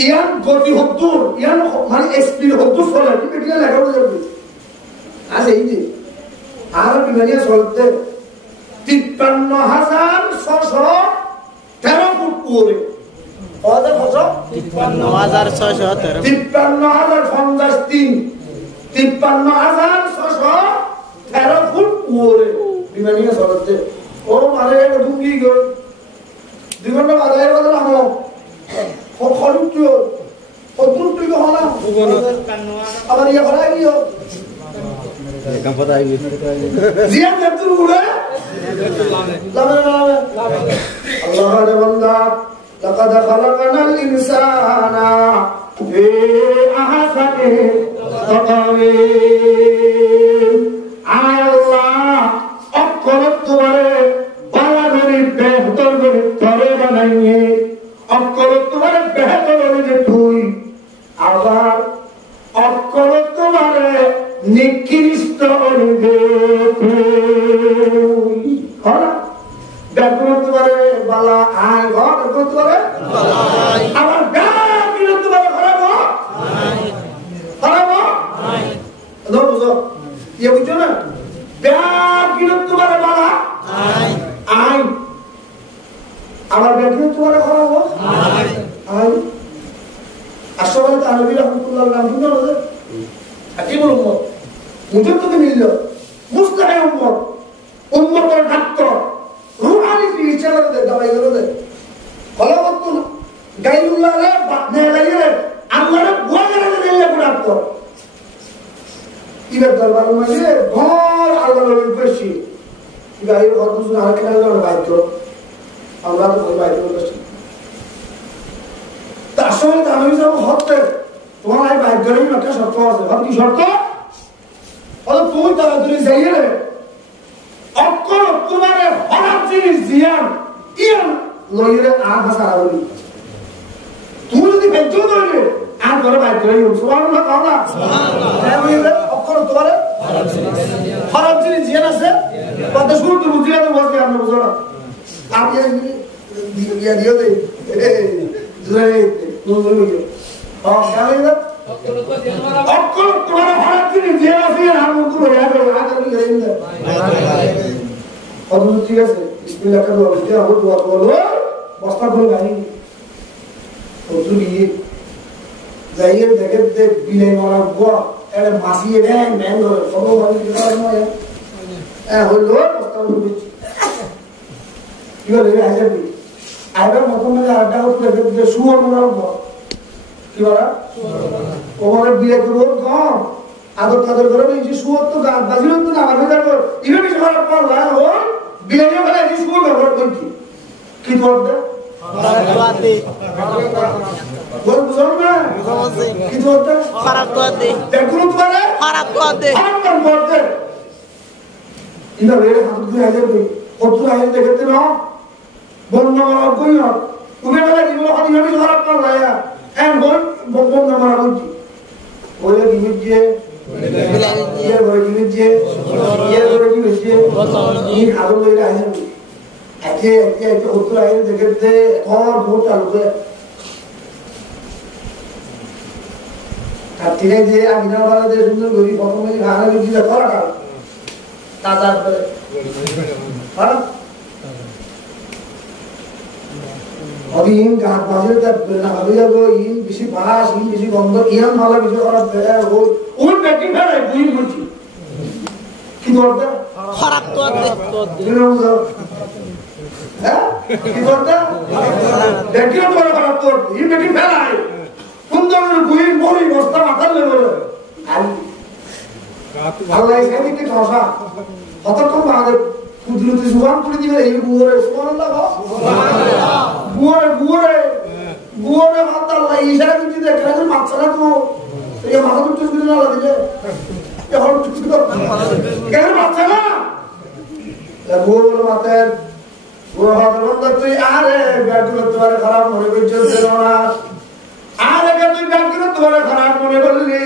Ian goti hoktur, ian mari speed hoktur solde. Ini pekin laka uti jago. Ase ini. Ara bimanian solde. 53,613 foot কুore. কত কত 53,613 53,613 ফুট কুয়োরে বিমানিয়া চলতে ও মারে ডুঙ্গি গো 2 ঘন্টা বাজারে বদল আমো ও খলুটো কতুর তুই হলা আবার ইয়া করা গিয়ে কাম পতা আই জিয়া কতুর উড়ে লামে আল্লাহ রে বান্দা لقد خلقنا الإنسان في أحسن تقويم على الله أقرب تبارے بالا گری بہتر گری تھرے بنائیے أقرب تبارے بہتر گری دھوئی আবার أقرب تبارے নিকৃষ্ট গরি দেখুই হ্যাঁ দেখতে পারে বালা আয় ঘর দেখতে পারে আবার গান বিরক্ত পারে খারাপ খারাপ দাও বুঝো ইয়ে বুঝছো না গান বিরক্ত পারে বালা আয় আবার বিরক্ত পারে খারাপ আয় আসলে তো নবী রাহমাতুল্লাহ নাম শুনো না আকিবুল উম্মত মুজে তো মিলল মুস্তাহে উম্মত উম্মতের ডাক্তার রুহানি চিকিৎসা করে দাবাই করে দে ভালো করতো না গাইলুল্লাহ রে বাদনে গাইলে আল্লাহ রে বুয়া করে দিলে গুনাহ কর ইবার দরবার মাঝে ঘর আল্লাহর বেশি গাইর ঘর দুজন আর খেলা করে বাইর করো আমরা তো বাইর করে বসি তা আসলে তো আমি যাব হতে তোমার আই বাইর করে একটা শর্ত আছে ভাব কি শর্ত বলো তুই তাড়াতাড়ি যাইয়ে রে অক্ষর তোমারে হরাম জিনিস জিয়ান ইয়ান লইরে আর ভাষা আবলি তুই যদি বেজ্জ ধরবে আর ধরে বাইর করে সুবহানাল্লাহ কাওলা সুবহানাল্লাহ অক্ষর তোমারে হরাম জিনিস জিয়ান আছে কথা শুরু তো বুঝিয়া তো বলতে আমরা বুঝো না আপনি দিয়া দিও দে জুরে তুমি গালিদা অক্ষর তোমারে হরাম জিনিস জিয়ান আছে আর মুখ করে আগে গালিদা অদ্ভুত ঠিক আছে বিসমিল্লাহ কা দোয়া দিতে হবে দোয়া করব বস্তা করে গানি ও তুমি যাইয়ে দেখে যে বিলাই মারা গো এর মাসিয়ে ব্যাং ব্যাং করে কত ভালো করে নয় হলো প্রস্তাব দিচ্ছি কি বলে আইবি আইবার মত মে আড্ডা হতে দেখে সুর মারা গো কি বলা ওরে বিয়ে করব কম আদর কাদর করে এই যে সুর তো গাছ বাজিল তো না বাজে যাবে ইভেন ইস মারা পড়লা ও বিয়ে করে এই সুর ব্যবহার করছি কি করতে বল বুঝো না কি করতে খারাপ করতে দেখুন তোমারে খারাপ করতে খারাপ করতে ইনা রে হাত দিয়ে আইলে কত আইলে দেখতে না বন্ধ মারা কই না তুমি বলে কি বলে হাতি আমি খারাপ করলা এন্ড বন্ধ মারা বলছি ওরে দিবে ये बड़े जीवित जे ये बड़े जीवित जे ये खादो ले रहा है ऐसे उत्तर आए देखते और बहुत चालू है तीने जे अभिनव वाला दे सुंदर गोरी फोटो में खाना भी चीज़ कौन आता ताजा पर हाँ अभी इन गाँव बाज़ार तक ना अभी जब इन किसी बास इन किसी बंदर इन माला किसी और बेरा वो उन बैटिंग है बुरी बुरी किधर होता खराब तो आते किधर होता है किधर होता बैटिंग तो खराब तो ये बैटिंग फैला है सुंदर बुरी बुरी वस्ता माथल ले बोले अल्लाह इसके लिए क्या होगा होता कौन बात है कुदरती जुबान पूरी दी है ये बुरे सुभान अल्लाह बुरे हाथ अल्लाह इशारा की चीज़ देखा है माचरा तो ये माथा तो चुस्की ना लगी है ये हर चुस्की तो क्या माचरा बुरे माता है बुरे हाथ बंदा तो यार है बैठो तुम्हारे खराब होने को चलते रहना आरे क्या तुम बैठो तुम्हारे खराब होने को ले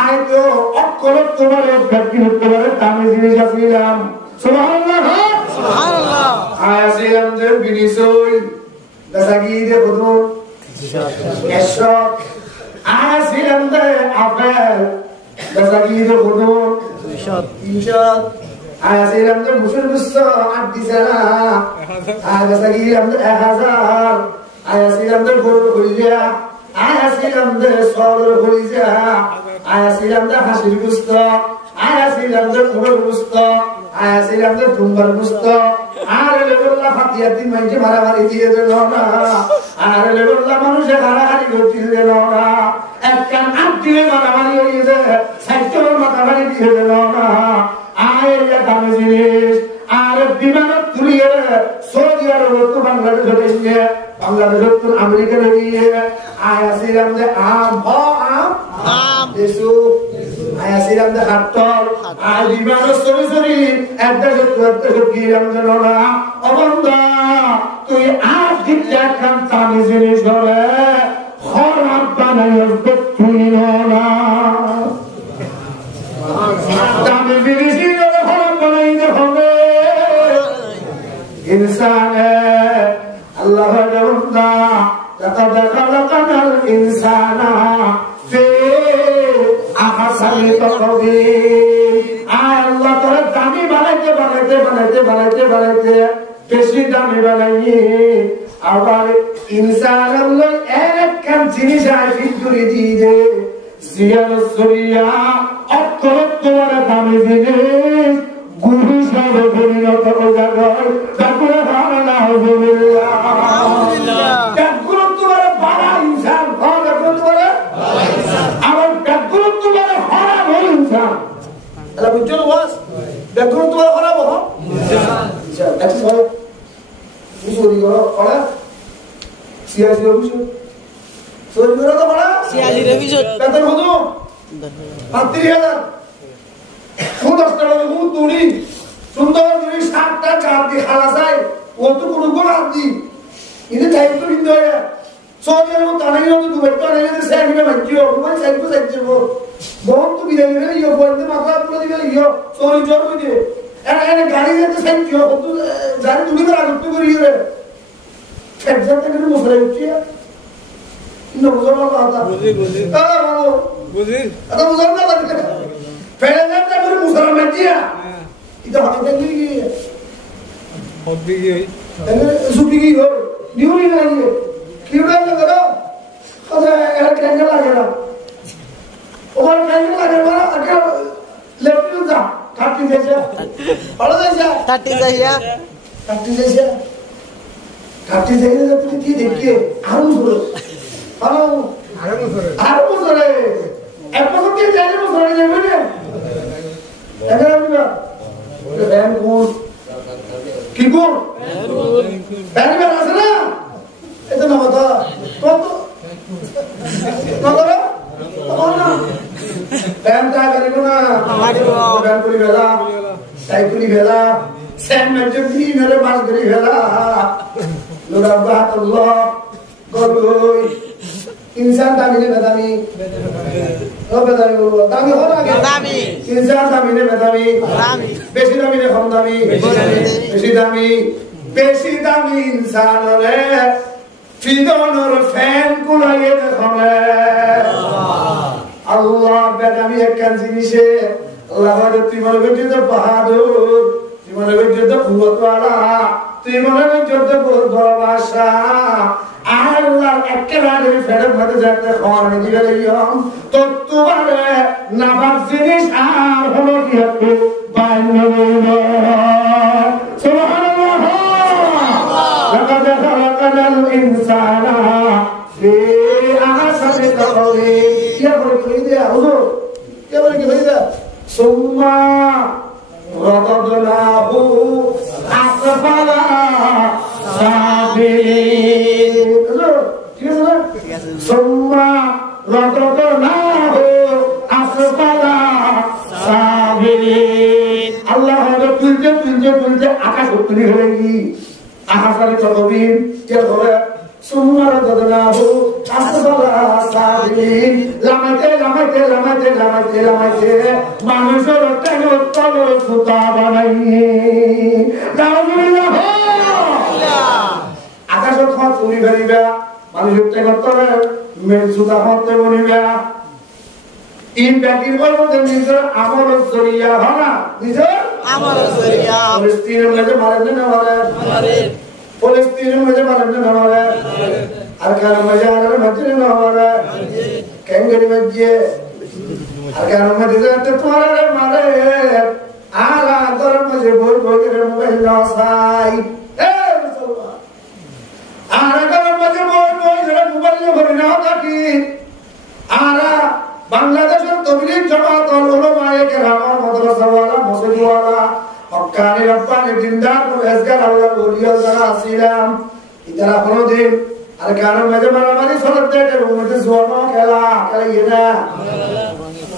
आए तो अब करो तुम्हारे बैठो तुम्हारे तामे जीने जाती जाम Subhanallah. Ayasilam de binisoy. Dasagi de budun. Keshok. Ayasilam de apel. Dasagi de budun. Inshad. Ayasilam de musul bussa adisala. Ayasilam de ehazar. Ayasilam de guru khulja. Ayasilam de sawr khulja. Ayasilam de hasir busta. Ayasilam de kubur busta. Ayasilam de tumbar busta. Are lebelah fatiyati manji mara-mari diye delona. Are lebelah manusya gara-gara gotil delona. Ekkan abdile mara-mari hoye de. Sajjor mara-mari diye delona. Are ya kame jinis. Are bimanot tuliye. Saudi Arabot to Bangladesh hoye. Bangladesh to America hoye. Ayasilam de aam. Aam. Desu. Ayasilam de hattor. Bimanot sori-sori. Adda kiram delona. Obanda. Tui aaj gitya kam tami jinis hole. Khorab banayos bettuinona. Tami jinis hole khorab banayde hole. Insan hai. Allah banda. Laqad khalaqana al-insana. Fi ahsani taqwim. Allah tara dami বানাইতে বেশি দামি বানাইয়ে আবার ইনসান আল্লাহ একখান জিনিস আইফিট করে দিয়ে জিয়াল সরিয়া অক্ষর তোমার দামি জিনিস গুরু সব পরিণত হয়ে যায় তারপরে ভাবনা হবে ব্যাকগুলো তোমার বাড়া ইনসান ব্যাকগুলো তোমার আমার ব্যাকগুলো তোমার হারাম হল ইনসান আল্লাহ বুঝছো ওয়াজ ব্যাকগুলো তোমার হারাম হল That's why sorry karo pala siasi revision sorry karo to pala siasi revision beton hodo 35000 খুব দশটা খুব তুড়ি সুন্দর করে সাতটা চার দিয়ে খালা যায় ও তো কোনো গোল হাত দি ইনি টাইপ তো বিন্দু হয় সোজের মতো টানাই হতো দুবার তো টানাই হতো স্যার মানছিও মোবাইল সাইড তো সাইড যাবো বহুত তো বিদায় গেলে ইয়ো বলতে মাথা তুলে দিলে ইয়ো সরি জোর করে দিবে এনে গাড়ি যেতে সাইড কিও কত জানি তুমি তো আগত করি রে এক্সাক্ট করে মশলা হচ্ছে ইনো বুঝার কথা বুঝি তারা বাবু বুঝি এটা বুঝার না লাগে ফেলে যেতে করে মশলা মাটিয়া এটা হাতে গিয়ে গিয়ে হবি গিয়ে এনে সুবি গিয়ে নিউরি না গিয়ে কি উড়াল না করো এরা কেঙ্গে লাগে না ওর কেঙ্গে লাগে না আগে লেফট যা কাটি যাইছে ভালো যাইছে কাটি যাইয়া তুমি কি দেখি আরো বলো আরো বছরে এক বছর দিয়ে যাই বছরে যাবে না ভ্যান কোন কি কোন ভ্যান আছে না এটা না কথা কত কত ভ্যান তা গাড়ি না ভ্যান করি গেলা সাইকেলি গেলা সেম মেজবি মেরে মাস করি গেলা নুরাবাতুল্লাহ গলগই इंसान दामी ने बतामी ओ बतामी बोलो दामी हो ना दामी इंसान दामी ने बतामी दामी बेसी दामी ने कम दामी बेसी दामी इंसान रे फिदोनर फैन कुलाये देखले अल्लाह बेदामी एक जिनिसे अल्लाह रे तुई मन गजे तो बहादुर तुई मन गजे तो कुवत वाला तुई मन गजे तो बहुत बड़ा भाषा আল্লাহ একেবারে ফেরত মধ্যে যাতে খাওয়ার দিবে লইম তো তোমারে নাফাক জিনিস আর হলো কি একটু বাইরে হইল সুবহানাল্লাহ লাকাদ খালাকাল ইনসানা ফি আহসানি তাকওয়িম কি বলে কি দেয়া হুজুর কি বলে কি দেয়া সুম্মা রাদাদনাহু আসফালা সাফিলিন সুম্মা রাদাদনাহু আসফালা সাফিলিন আল্লাহ হলো তুলতে আকাশ উত্তরি হয়ে গি আকাশে চলবিন কে ধরে সুম্মা রাদাদনাহু আসফালা সাফিলিন লামাইতে মানুষের তেল তল সুতা বানাই দাউদুল্লাহ আকাশত হত উড়ি বেরিবা মানুষের তেল তলে মেল সুতা হতে বনিবা ইন ব্যাকির বলতে নিজের আমল জরিয়া হনা নিজের আমল জরিয়া ফিলিস্তিনের মধ্যে মারেন না মারে ফিলিস্তিনের মধ্যে মারেন না মারে আর কার মজা আর মজরে না মারে কেঙ্গরি মধ্যে আর কার মধ্যে যেতে তোরে মারে আলা তোর মধ্যে বই করে মোবাইল লসাই এ মুসলমান আর কার মধ্যে বই করে মোবাইল ভরে না থাকি আর বাংলাদেশের তবলিগ জামাত উলামায়ে কেরাম মাদ্রাসাওয়ালা মসজিদওয়ালা হক্কানি রব্বানি দিনদার পরহেজগার আল্লাহর ওলিয়া যারা আছিলাম ইতারা কোনদিন আর কার মধ্যে মারামারি সরত দেখে মধ্যে জোয়ানো খেলাইয়ে না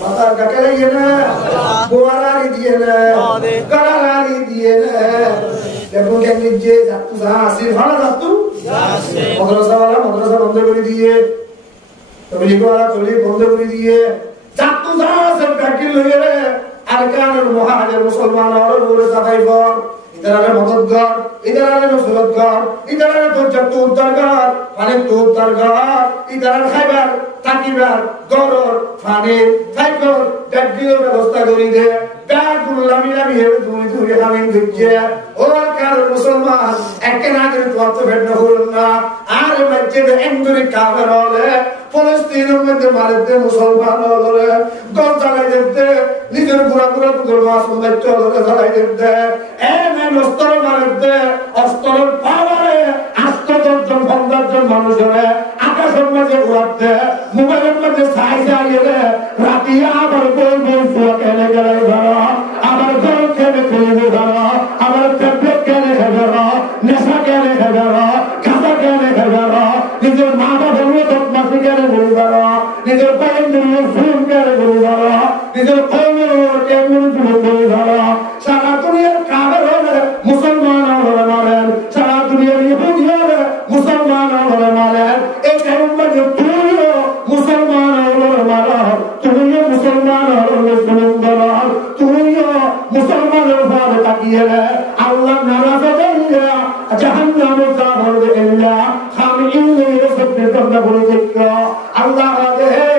মাথা কাকেলাইয়ে না গোয়ারানি দিয়ে না গালানি দিয়ে না দেখো কেন যে যাতু যা আসিল ভালো যাতু মাদ্রাসাওয়ালা মাদ্রাসা বন্ধ করে দিয়ে তবলিগওয়ালা তবলিগ বন্ধ করে দিয়ে যাতু যা সব কাকিল লইয়ে রে আর কানের মুহাজির মুসলমান আর বলে তাকাইব ইদারে মদদগার ইদারে নসরতগার ইদারে দরজাতু উদ্ধারগার পানিতু উদ্ধারগার ইদারে খাইবার তাকিবার গরর ফানির ফাইকর ডাকির ব্যবস্থা করি দে ব্যাগুল্লা মিলামি হেবে দুই হামিন দিচ্ছে ওর কার মুসলমান একে না করে তো ভেট হল না আর মসজিদে এমদুরি কাফের হলে ফলস্তিনের মধ্যে মারতে মুসলমান হলে গল চালাই দিতে নিজের পুরা পুরো মাসুম দায়িত্ব হলে চালাই দিতে অস্ত্র মারতে অস্ত্রের পাওয়ারে ৮০০ জন মানুষের আকাশের মাঝে উড়াতে মোবাইলের মধ্যে ছাই চাইলে রাতি আবার বই ফুয়া কেনে গেলে ধরো আবার গরম কেনে খেলে ধরো আবার ট্যাবলেট কেনে ধরো নেশা কেনে ধরো খাতা কেনে ধরো নিজের মা বাবার বদমাশি কেনে বলি ধরো নিজের পায়ের ফুল কেনে বলি ধরো নিজের কৌমের কেমন বলি ধরো সারা দুনিয়ার কাবের হলে মুসলমান হলে মারেন সারা দুনিয়ার ইহুদি হলে মুসলমান হলে মারেন এই কেমন তুইও মুসলমান হলে মারা তুইও মুসলমান হলে সুন্দর তুইও মুসলমানের উপরে তাকিয়ে আল্লাহ নারাজ হইয়া জাহান্নামে যাবে ইল্লা খামিন রাসূলুল্লাহ বলেছে আল্লাহ হে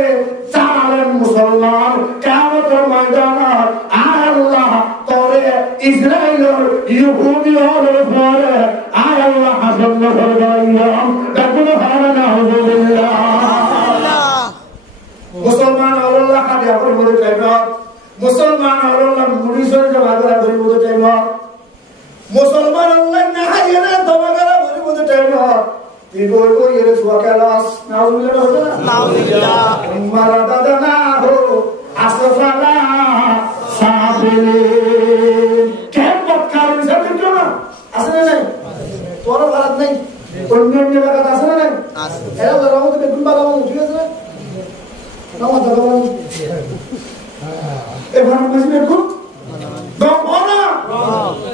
জালেম মুসলমান কিয়ামতের ময়দানে আল্লাহ তোরে ইসরাইলের ইহুদিদের উপরে আল্লাহ হাসন করে দাইয়া তাকবীর হারানা হুজুরিল্লাহ মুসলমান আল্লাহ মুরিসের জমাগরা গরিব টাইম মুসলমান আল্লাহ না হাইরে দমাগরা গরিব টাইম তুই কই কই এর সুকালাস নাউজুবিল্লাহ হবে না নাউজুবিল্লাহ মারা দাদা না হো আসফালা সাবিলে কেন বকার সাথে কেন আছে না নাই তোর ভারত নাই অন্য অন্য জায়গা আছে না নাই আছে এরা রামতে বেগুন বাগাবো ঠিক আছে না মাথা বাগাবো এবার বুঝি বেগুন গম না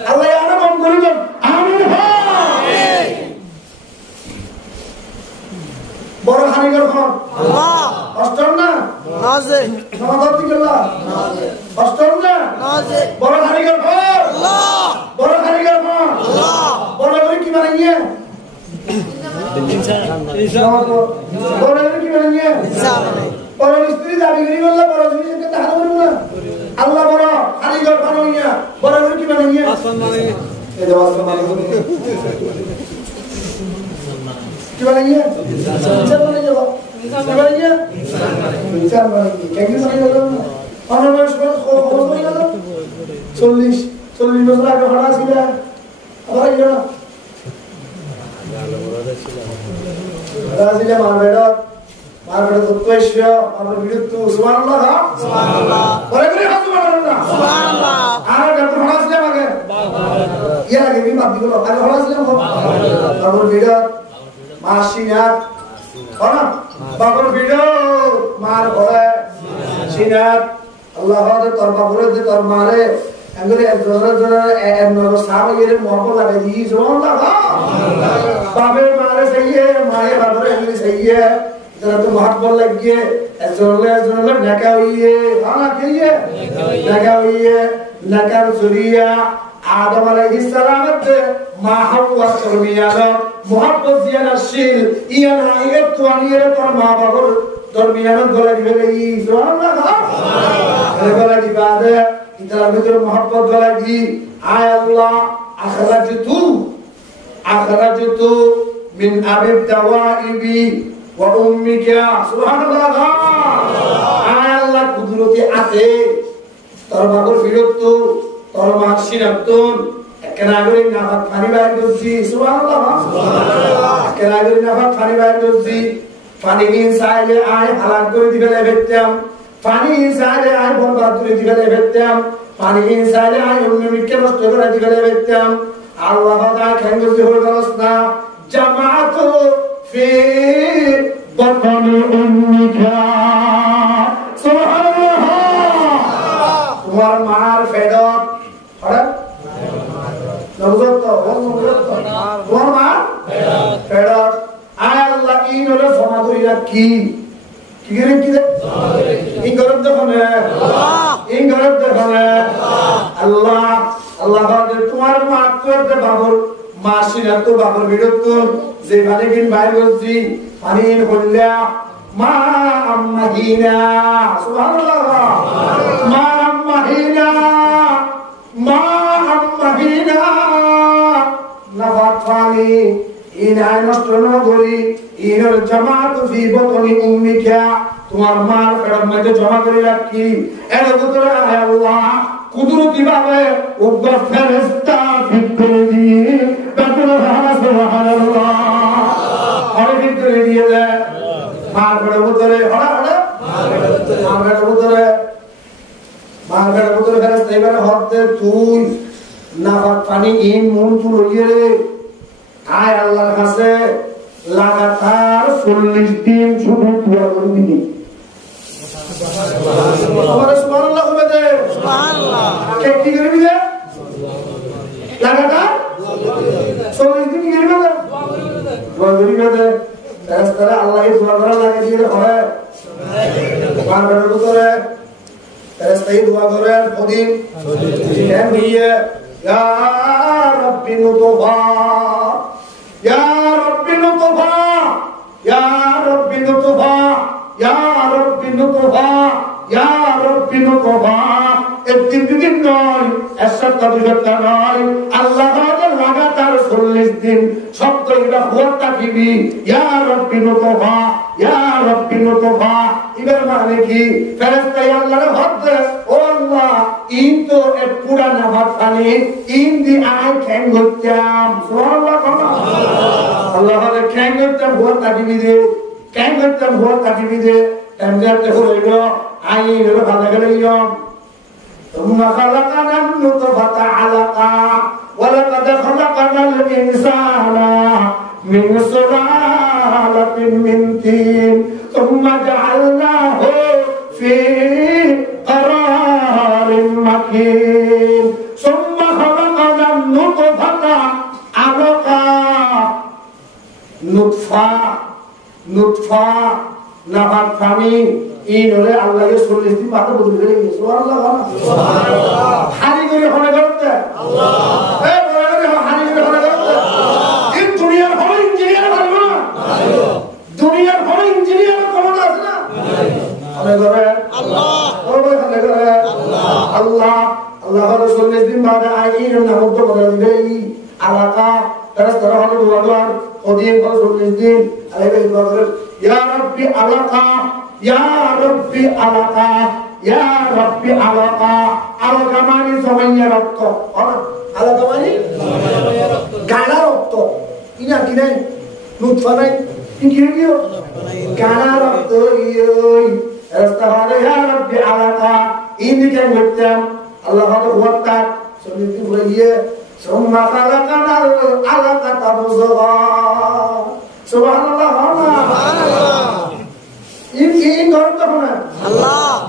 আল্লাহ আরো গম করিলেন আমিন আমিন বড় হানিকর কোন আল্লাহ অষ্টম না নাজে সমাধান দিলা নাজে অষ্টম না নাজে বড় হানিকর কোন আল্লাহ বড় হানিকর কোন আল্লাহ বড় করে কি বানাইয়ে ইনশাআল্লাহ বড় করে কি বানাইয়ে ইনশাআল্লাহ বড় স্ত্রী দাবি করি বললা বড় জিনিস কে তাহলে বলবো না আল্লাহ বড় হানিকর বানাইয়া বড় করে কি বানাইয়ে আসমান বানাইয়ে এই যে আসমান বানাইয়ে কি বানাইয়ে ইনসান বানাইয়ে কি বানাইয়ে ইনসান বানাইয়ে কেন বানাইয়ে না অনবয় খবর বানাইয়ে না 40 বছর আগে ভাড়া ছিল আবার এই না রাজিলে মারবেড়া দুঃখেশ্য আমার বিরুদ্ধে সুবহানাল্লাহ সুবহানাল্লাহ পরে করে হাত সুবহানাল্লাহ সুবহানাল্লাহ আর কত ভাড়া ছিল আগে ইয়া আগে কি বাদ দিলো আগে ভাড়া ছিল আমার বিড়া মাসিনাত ওনা বাবর বিড়া মার ঘরে সিনাত আল্লাহ তোর বাবরে তোর মারে अंगरे जरा नगर साहब ये मोहब्बत लगे जी सुभान अल्लाह बाबे मारे सही है मारे बाबरे अंगरे सही है जरा तो मोहब्बत लगी है जोरले नका हुई है हां क्या है नका हुई है नकर जुरिया आदम अलैहिस्सलाम ते मा हवा दरमियाना मोहब्बत दिया नशील इया नाइए तुआनिए पर मा बाबर दरमियाना गला दिबे गई सुभान अल्लाह गला दिबादे इतना मित्र मोहब्बत वाला दी आय अल्लाह अखरजतु मिन अबिद दवाइबी व उम्मिका सुभान अल्लाह आय अल्लाह कुदरती आते তোর বাবুর বিরক্ত তোর মাসিনাতুন একনাগরি নাফাত পানি বাইর করছি সুবহানাল্লাহ সুবহানাল্লাহ একনাগরি নাফাত পানি বাইর করছি পানি ইনসাইলে আয় হালাল করে দিবে লেবেতাম পানি ইনসাইলে আয় বরবাদ করে দিবে লেবেতাম পানি ইনসাইলে আয় অন্য মিটকে নষ্ট করে দিবে লেবেতাম আল্লাহ তাআলা কেন বলতে হলো না জামাআতু ফি বাতনি উম্মিকা সুবহানাল্লাহ তোমার মার ফেদত হঠাৎ নবজত তোমার মার ফেদত আয় আল্লাহ ইন হলো সমাদরিয়া কি করে কি ইন গরব দেখনে ইন গরব দেখনে আল্লাহ আল্লাহ বাদে তোমার মাত্র তে বাবর মাসিনা তো বাবর বিরত যে মানে কিন বাইর গজি পানি ইন হল্লা মা আম্মাহিনা সুবহানাল্লাহ মা আম্মাহিনা নাফাত পানি ইন আয় নষ্ট নগরী ইনর জামাত ফি বতনি উম্মিকা তোমার মার পেটের মধ্যে জমা করে রাখি এর ভিতরে আয় আল্লাহ কুদরতি ভাবে উগ্র ফেরেশতা ঠিক করে দিয়ে বেতনে সুবহানাল্লাহ আরে ভিতরে দিয়ে দেয় মার পেটের ভিতরে হড়া মার পেটের ভিতরে ফেরেশতা এবারে হতে তুই নাফাত পানি ইন মন তুল হইয়ে রে আয় আল্লাহর কাছে লাগাতার 40 দিন শুধু দোয়া করবি সুবহানাল্লাহ হবে দে সুবহানাল্লাহ কে কি করবি দে লাগাতার 40 দিন করবি দে দোয়া করবি দে ফেরেশতারা আল্লাহকে দোয়া করা লাগে দিয়ে হয় বারবার করে ফেরেশতাই দোয়া করেন প্রতিদিন কেন হইয়ে ইয়া রাব্বি নুতফা ইয়া রাব্বি নুতফা ইয়া রাব্বি নুতফা ইয়া রাব্বি নুতফা ইয়া রাব্বি নুতফা একদিন দুদিন নয় এক সপ্তাহ দুই সপ্তাহ নয় আল্লাহ লাগাতার 40 দিন শব্দ এটা হওয়াটা কিবি ইয়া রাব্বি নুতফা ইয়া রাব্বি নুতফা এর মানে কি ফেরেশতা আল্লাহর হদ ও আল্লাহ কাটিবি দে কেন করতাম ভোর কাটিবি দে এমজার দেখো রইল আই হলো ভালো গেলে ثم خلقنا النطفة علقة ولقد خلقنا الإنسان من سلالة من طين ثم جعلناه في قرار مكين ثم خلقنا النطفة علقة نطفة نبات فمي إنه الله يسول لسدي ما تبغى تقولي سبحان الله حالي كذي خلنا كرده إيه بقولي حالي كذي خلنا كرده إن دنيا خلنا إنجينير خلنا دنيا خلنا إنجينير خلنا أصلا خلنا كره الله خلنا كره الله رسول لسدي ما ده أيه نحن تبغى تقولي علاقة terus terang luar odin rasul lsdin alaihi wasallam ya rabbi alaqa ya rabbi alaqa ya rabbi alaqa alaqa mani samanya rokto alaqa mani gala rokto ina kinai nutfa nai ingi gala rokto yoi terus terang ya rabbi alaqa ini kan betul Allah Akbar seperti itu ثم خلقنا العلقة مضغة سبحان الله إن قرب تكونه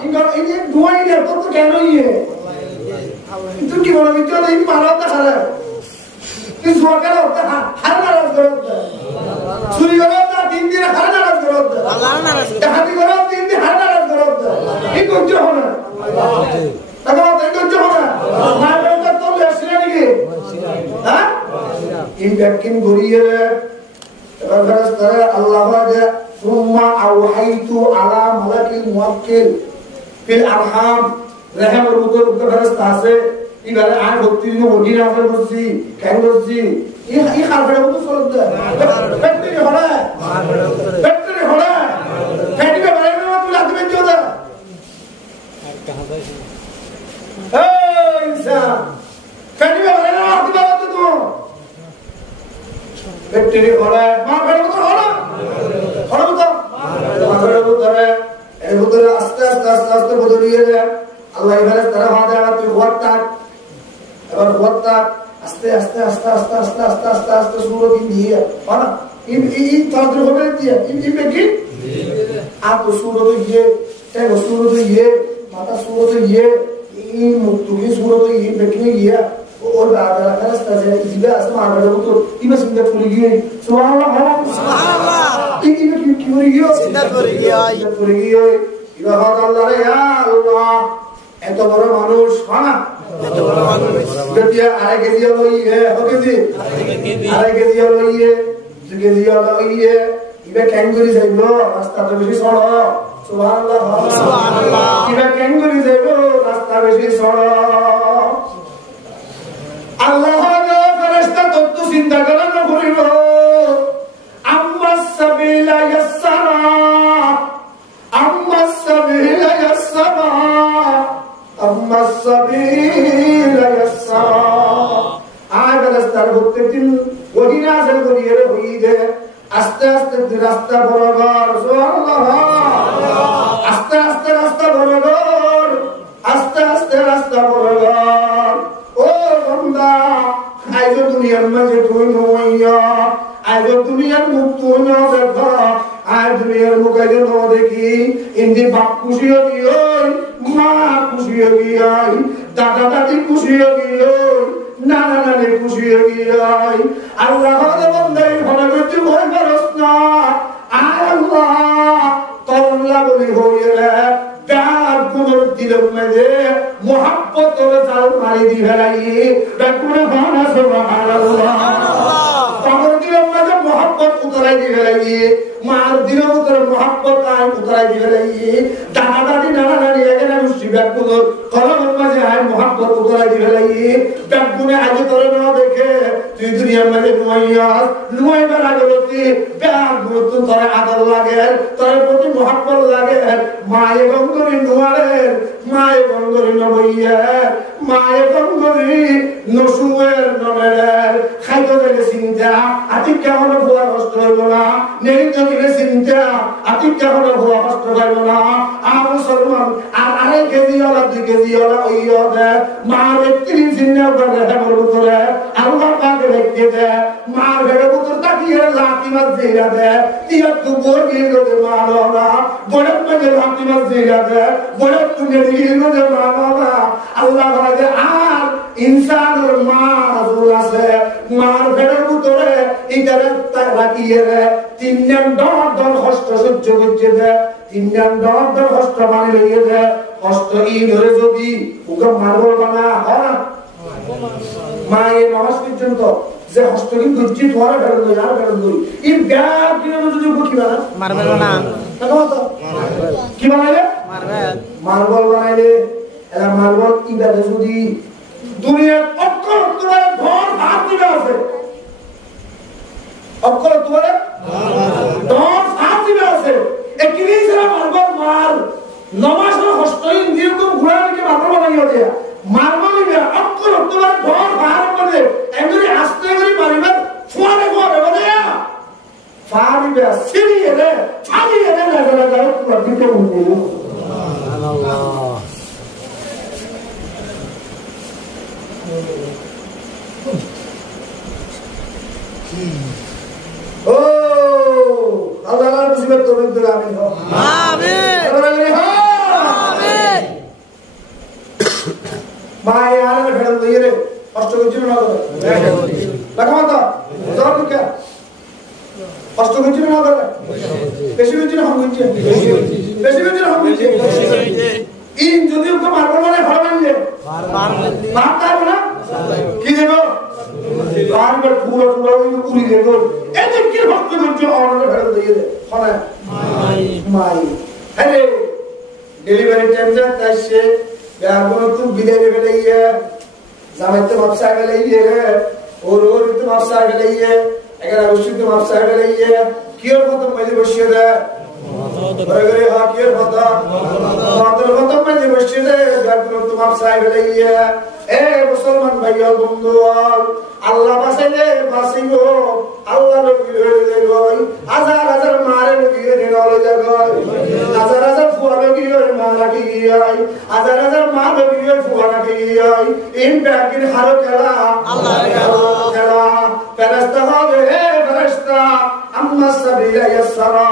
إن قرب إن دعاء إيه تو كأنه إيه itu gimana itu ada ini marah tak ada ini suara kalau tak hari naras gerot suri gerot tak tinggi hari naras gerot hati gerot tinggi hari naras gerot ini kunci mana agak ini kunci mana mana kita tahu ya sini lagi ah ini yakin buriya terus Allah ada rumah awhaitu ala malakil muwakkil fil arham rahim betul terus tase ibare ay bhakti no bodi na far bossi kain bossi এই খালফড়া তো সরদ ফ্যাক্টরি হলা ফ্যাক্টরি বারে না তুই লাগবে জোদা এই ইনসান ফ্যাক্টরি বারে না তুই বাবা তো ফ্যাক্টরি হলা মা ফেলে তো হলা তো মা ফেলে তো ধরে এর ভিতরে আস্তে বদলিয়ে যায় আল্লাহ এবারে তারা হাতে তুই ওয়াক্তা এবার ওয়াক্তা আস্তে শুরু দিন দিয়ে না এই তন্ত্র হবে দিয়ে এই বেকি আপ শুরু তো ইয়ে তাই শুরু তো ইয়ে মাথা শুরু তো ইয়ে এই মুক্তি শুরু তো ইয়ে বেকি ইয়ে और आधा रास्ता है जिबे आसमान आगे तो इमे सिंदा पूरी गई सुभान अल्लाह इमे की पूरी गई सिंदा पूरी गई इबा अल्लाह रे या अल्लाह এত বড় মানুষ না এত বড় মানুষ যদি আরে কেজি লইয়ে হকেজি আরে কেজি লইয়ে কেজি লইয়ে ইবে ক্যাঙ্গুরি যাইবো রাস্তা তো বেশি সড় সুবহানাল্লাহ ইবে ক্যাঙ্গুরি যাইবো রাস্তা বেশি সড় আল্লাহ ফেরেশতা তত্ত্ব চিন্তা করে না করিব আম্মাস সাবিলা ইয়াসসারা আম্মাস সাবিলা ইয়াসসারা أما السبيل يسار هذا راستار بوتتين وهي نازل করিয়ে হইদে আস্তে আস্তে রাস্তা বরাবর সুবহানাল্লাহ আস্তে আস্তে রাস্তা বরাবর আস্তে আস্তে রাস্তা বরাবর ও বান্দা আইজো দুনিয়ার মাঝে তুই নইয়া আইজো দুনিয়ার মুখ তুই না দেখা আই দুনিয়ার মুখে যেন দেখি ইন্দি বাপ খুশি হবি ওই মা খুশি হবি আই দাদা দাদি খুশি হবি ওই নানা নানি খুশি হবি আই আল্লাহ বান্দাই ভালো করতে ভয় করস না আয় আল্লাহ তল্লা বলি হইলে প্যার কোন দিলের মধ্যে মোহাব্বত ও জাল মারি দি ফেলাই বেকুনে ভানা সুবহানাল্লাহ তখন দিলের মধ্যে মোহাব্বত উতরাই দি ফেলাই মার দিলের মধ্যে মোহাব্বত আই উতরাই দি ফেলাই দাদা দাদি নানা নানি এখানে রুশি বেকুন কলমের মাঝে আই মোহাব্বত উতরাই দি ফেলাই বেকুনে আজ তোরে না দেখে তুই দুনিয়ার মধ্যে নুয়াইবার আগে বলতি প্যার গুরুত্ব তোরে আদর লাগে তোর প্রতি মোহাব্বত লাগে মায়ে গঙ্গরি নুয়ারে মায়ে গঙ্গরি নবইয়া মায়ের বন্ধুরি নসুয়ের ননের খাইতে গেলে চিন্তা আতিকা হলো ভুয়া কষ্ট হইব না নেরিতে গেলে চিন্তা আতিকা হলো ভুয়া কষ্ট হইব না আর মুসলমান আর আড়াই কেজি ওলা 2 কেজি ওলা ওই দে মার 31 দিনের উপরে হেমর ভিতরে আল্লাহ পাকে রেখে দে মার ঘরে ভিতর তাকিয়ে লাঠি মাছ দিয়ে দে তিয়া তু বর্গি গদে মারনা বড় মজে লাঠি মাছ দিয়ে দে বড় তু নেড়ি গদে মারনা আল্লাহ বলে আর ইনসানের মা রাসূল আছে মার ঘরে ভিতরে ইদারে তাক রাখিয়ে দে 3 দিন দর কষ্ট সহ্য করতে দে 3 দিন দর কষ্ট মানে লইয়ে দে কষ্ট ই ধরে যদি ওকে মারবো বানা হয় মায়ের নামাজ পর্যন্ত যে হস্তকি করছি তোমার ফেরত দই আর ফেরত দই এই ব্যাগ কিনে যদি কি বানা মারবে না দেখো তো কি বানাইলে মার্বেল বানাইলে এরা মার্বেল ইবাদে যদি দুনিয়ার অক্ষর তোমার ধন হাত দিবে আছে অক্ষর তোমার ধন হাত দিবে আছে একই ছাড়া মার্বেল মার নমাজের হস্তই যেরকম ঘোড়া থেকে মাত্র বানাইয়া দেয়া মার্বেল ইবে অক্ষর তোমার ধন হাত করে এগুলি আস্তে করে মারিবে ফুয়ারে করে বলে ফারিবে সিরিয়ে রে ফারিয়ে রে লাগা যাও পুরো দিতে উঠে সুবহানাল্লাহ ও আল্লাহর মুসিবত তৌফিক দাও আমিন আমিন আমিন মায়ে আর ফেরত দিয়ে রে কষ্ট করছিস না করে লাগা তো জোর কে কষ্ট করছিস না করে বেশি করছিস না কম করছিস বেশি করছিস না কম করছিস ইন যদি ওকে মারবো মানে ভালো মানলে মারতা না কি দেব কারবে পুরো পুরো ওই পুরি দেব এতে কি ভক্ত করছো অর্ডার ফেরত দিয়ে দে হয় মাই আরে ডেলিভারি টাইম যা তাইছে এখন তো বিদায় ফেলে গিয়ে জামাইতে ব্যবসা ফেলে গিয়ে ওর তো ব্যবসা ফেলে গিয়ে এখানে অবশ্যই তো ব্যবসা ফেলে গিয়ে কি ওর মত মজে বসিয়ে দে বরগরে হাকির কথা মাত্র মত মজে বসিয়ে দে এখন তো ব্যবসা ফেলে গিয়ে এ মুসলমান ভাই ও বন্ধু আল্লাহ বাঁচাইলে বাঁচিব আল্লাহ নবী হয়ে গই হাজার হাজার মারে নবী নিরলে জাগই হাজার হাজার ফুয়া নবী মা রাখি গই হাজার হাজার মা নবী ফুয়া রাখি গই ইন ব্যাগিন হারো খেলা আল্লাহ খেলা ফেরেশতা হবে হে ফেরেশতা আম্মা সাবিলা ইয়াসরা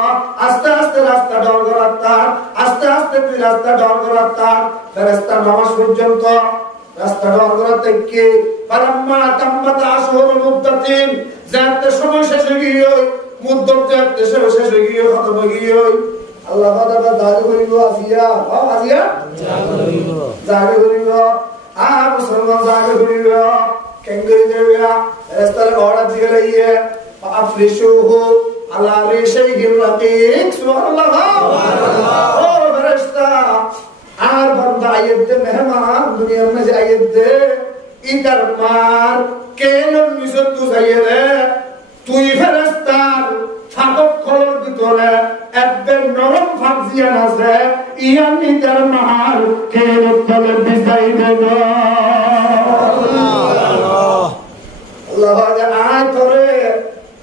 আস্তে আস্তে রাস্তা ডর করাতা আস্তে আস্তে তুই রাস্তা ডর করাতা ফেরেশতা নামাজ পর্যন্ত রাস্তা ডর করাতে কি পালাম্মা তাম্মাতা আশহুরুল মুদ্দাতিন যাতে সময় শেষ হয়ে গিয়ে মুদ্দত যাতে শেষ হয়ে গিয়ে খতম হয়ে গিয়ে আল্লাহ তাআলা দাঁড় করিব আসিয়া আসিয়া জাগে করিব আ মুসলমান জাগে করিব কেন করি দেবে রাস্তার ঘোড়া দিকে লাইয়ে আফরিশুহু আলা রিশাইহির রাকিক সুবহানাল্লাহ সুবহানাল্লাহ ও ফেরেশতা আর বান্দা আয়াত মেহমান দুনিয়া में আয়াত দে ইদার মার কেন মিশত তু যাইরে তুই ফেরেশতার ফাঁক খোলার ভিতরে একদম নরম ফাঁক জিয়ান আছে ইয়ান ইদার মার কেন তলে বিছাই দেব আল্লাহ আয় করে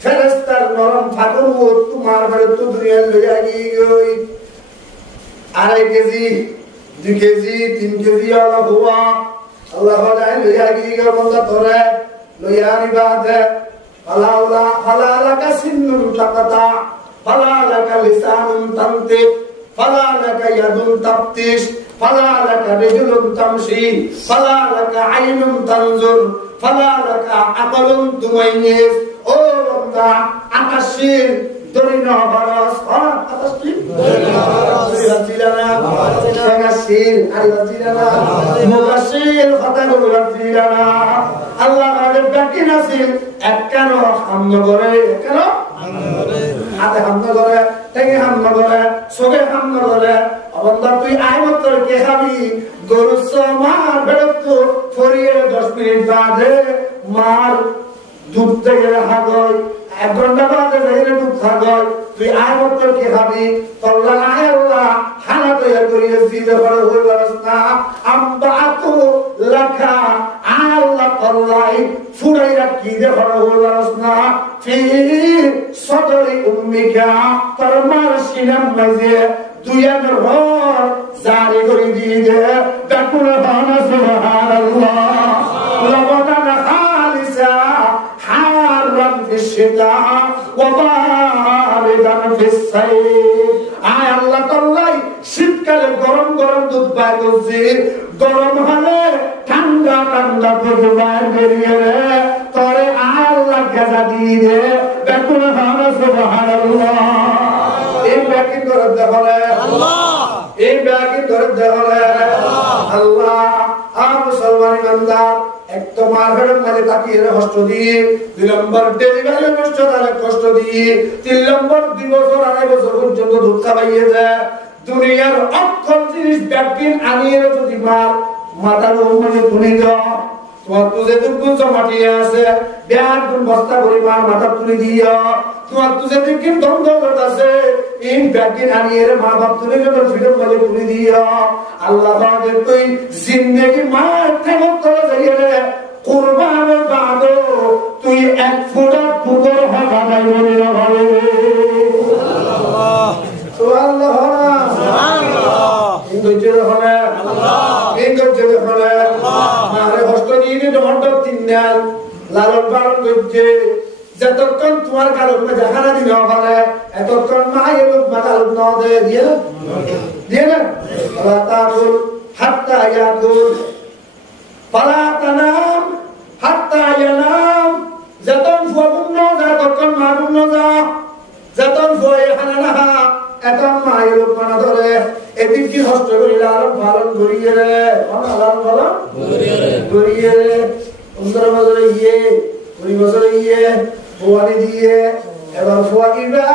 ফেরেশতার নরম ফাঁকর তোমার ঘরে তো দুনিয়া লইয়া গই 2.5 কেজি 2 কেজি 3 কেজি আলা হুয়া আল্লাহ বলে লইয়া গিয়ে বন্ধা ধরে লইয়া নিবাদে ফালাউলা ফালালাকা সিন্নুন তাকাতা ফালালাকা লিসানুন তামতিক ফালালাকা ইয়াদুন তাফতিশ ফালালাকা রিজলুন তামশি ফালালাকা আইনুন তানজুর ফালালাকা আকলুন তুমাইনিস ও বন্ধা আকাশের দরিনা বারাস আকাশটি দরিনা বারাস জিলানা আকাশের আরিবা জিলানা মুবাশশির ফাতারুল জিলানা আল্লাহ আমাদের বাকি নাসিল একখান হামদ করে কেন হামদ করে হাতে হামদ করে ঠেঙে হামদ করে সোগে হামদ করে বন্ধা তুই আয় মত কে খাবি গরু সমার বেরত ফরিয়ে 10 মিনিট বাদে মার দুধ থেকে রাখা গয় 1 ঘন্টা বাদে যাইলে দুধ খাগয় তুই আয় মত কে খাবি তল্লা আয় আল্লাহ খানা তৈরি করিয়ে দিতে পারো হই বাস না আম্বাতু লাকা আল্লাহ তাআলাই ফুরাইরা কি দে হরহলাসনা ফি সদরি উম্মিকা তোর মার সিনার মাঝে দুইয়ার রর জারি করে দিয়ে তাকুল বানা সুবহানাল্লাহ লাবাদানা খালিসা হারাম ফিশতা ওয়া বারিদান ফিসাইফ আয় আল্লাহ তাআলাই শীতকালে গরম গরম দুধ বাইর করছে গরম হলে ঠান্ডা ঠান্ডা দুধ বাইর করিয়ে তোরে আল্লাহ গাজা দিয়ে তাকুল বানা সুবহানাল্লাহ এই ব্যাকিং করে দেখলে আল্লাহ এই ব্যাকিং করে দেখলে আল্লাহ আর মুসলমান ইমানদার এক তো মারফের মাঝে তাকিয়ে কষ্ট দিয়ে 2 নম্বর ডেলিভারি কষ্ট তারে কষ্ট দিয়ে 3 নম্বর 2 বছর 2.5 বছর পর্যন্ত দুধ খাওয়াইয়ে দেয় দুনিয়ার অক্ষর জিনিস ব্যাকিং আনিয়ে যদি মাথার উপরে তুলে দাও তোমার তুজে দুগুণ জমাটিয়ে আছে ব্যাগ বস্তা করে মাথা তুলে দিও তোমার তুজে দিকিন দমদম আছে এই ব্যাগিন আনিয়ে মা বাপ তুলে যখন ফিরে বলে তুলে দিও আল্লাহ পাকের তুই জিন্দেগি মার থেকে করে যাইয়ে রে কুরবানের বাদো তুই এক ফোঁটা পুকুর হাঁটা নাই বলে না ভালো আল্লাহ সুবহানাল্লাহ সুবহানাল্লাহ ইংরেজি হলে আল্লাহ ইংরেজি হলে আল্লাহ মারে হস্ত দিয়ে ডমড তিননাল লালন পালন করছে যতক্ষণ তোমার কালো মধ্যে খানা দিন হবে এতক্ষণ মায়ের লোক মাগাল ন দে দিয়ে না আল্লাহ তাকুল হাত্তা ইয়াকুল ফালা তানাম হাত্তা ইয়ানাম যতক্ষণ ফুয়াবুন ন যা ততক্ষণ মারুন ন যা যতক্ষণ ফুয়ে খানা না এখন মায়ের লোক মানা ধরে এদিক কি হস্ত করি লালন পালন করিয়ে রে লালন পালন করিয়ে রে 15 বছরে গিয়ে 20 বছরে গিয়ে ফুয়ানি দিয়ে এবার ফুয়াকিরা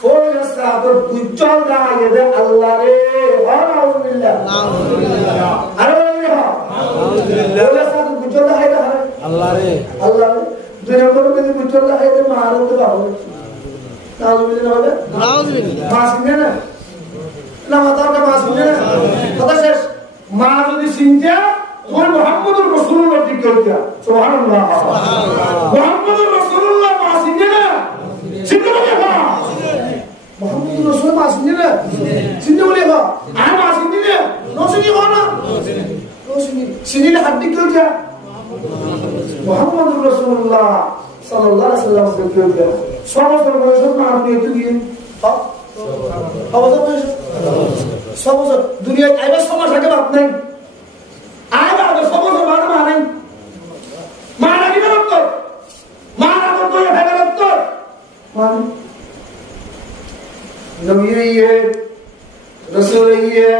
ফোরস্তা তো উজ্জ্বল দাঁড়িয়ে দে আল্লাহ রে আলহামদুলিল্লাহ আরে আলহামদুলিল্লাহ ফোরস্তা তো উজ্জ্বল দাঁড়িয়ে দে আল্লাহ রে 2 নম্বর में উজ্জ্বল দাঁড়িয়ে দে মারতে পারবে নাউজুবিল্লাহ হবে নাউজুবিল্লাহ মাসিনে না মাতার কা মাসিনে না কথা শেষ মা যদি চিন্তা তোর মুহাম্মদুর রাসূলুল্লাহ ঠিক করিয়া সুবহানাল্লাহ সুবহানাল্লাহ মুহাম্মদুর রাসূলুল্লাহ মাসিনে না চিন্তা বলে না মুহাম্মদুর রাসূলুল্লাহ মাসিনে না চিন্তা বলে না আই মাসিনে না নসিনি না নসিনি চিনিলে হাত ঠিক করিয়া মুহাম্মদুর রাসূলুল্লাহ সাল্লাল্লাহু আলাইহি ওয়াসাল্লাম ঠিক করিয়া সমস্ত বয়স না আপনি একটু গিয়ে অবস্থা বয়স সমস্ত দুনিয়ায় আইবার সময় থাকে বাপ নাই আইবা তো সমস্ত মানে মানে মারা কি বেরোত মারা করতো ফেরত মানে নবীয়ে রাসূলিয়ে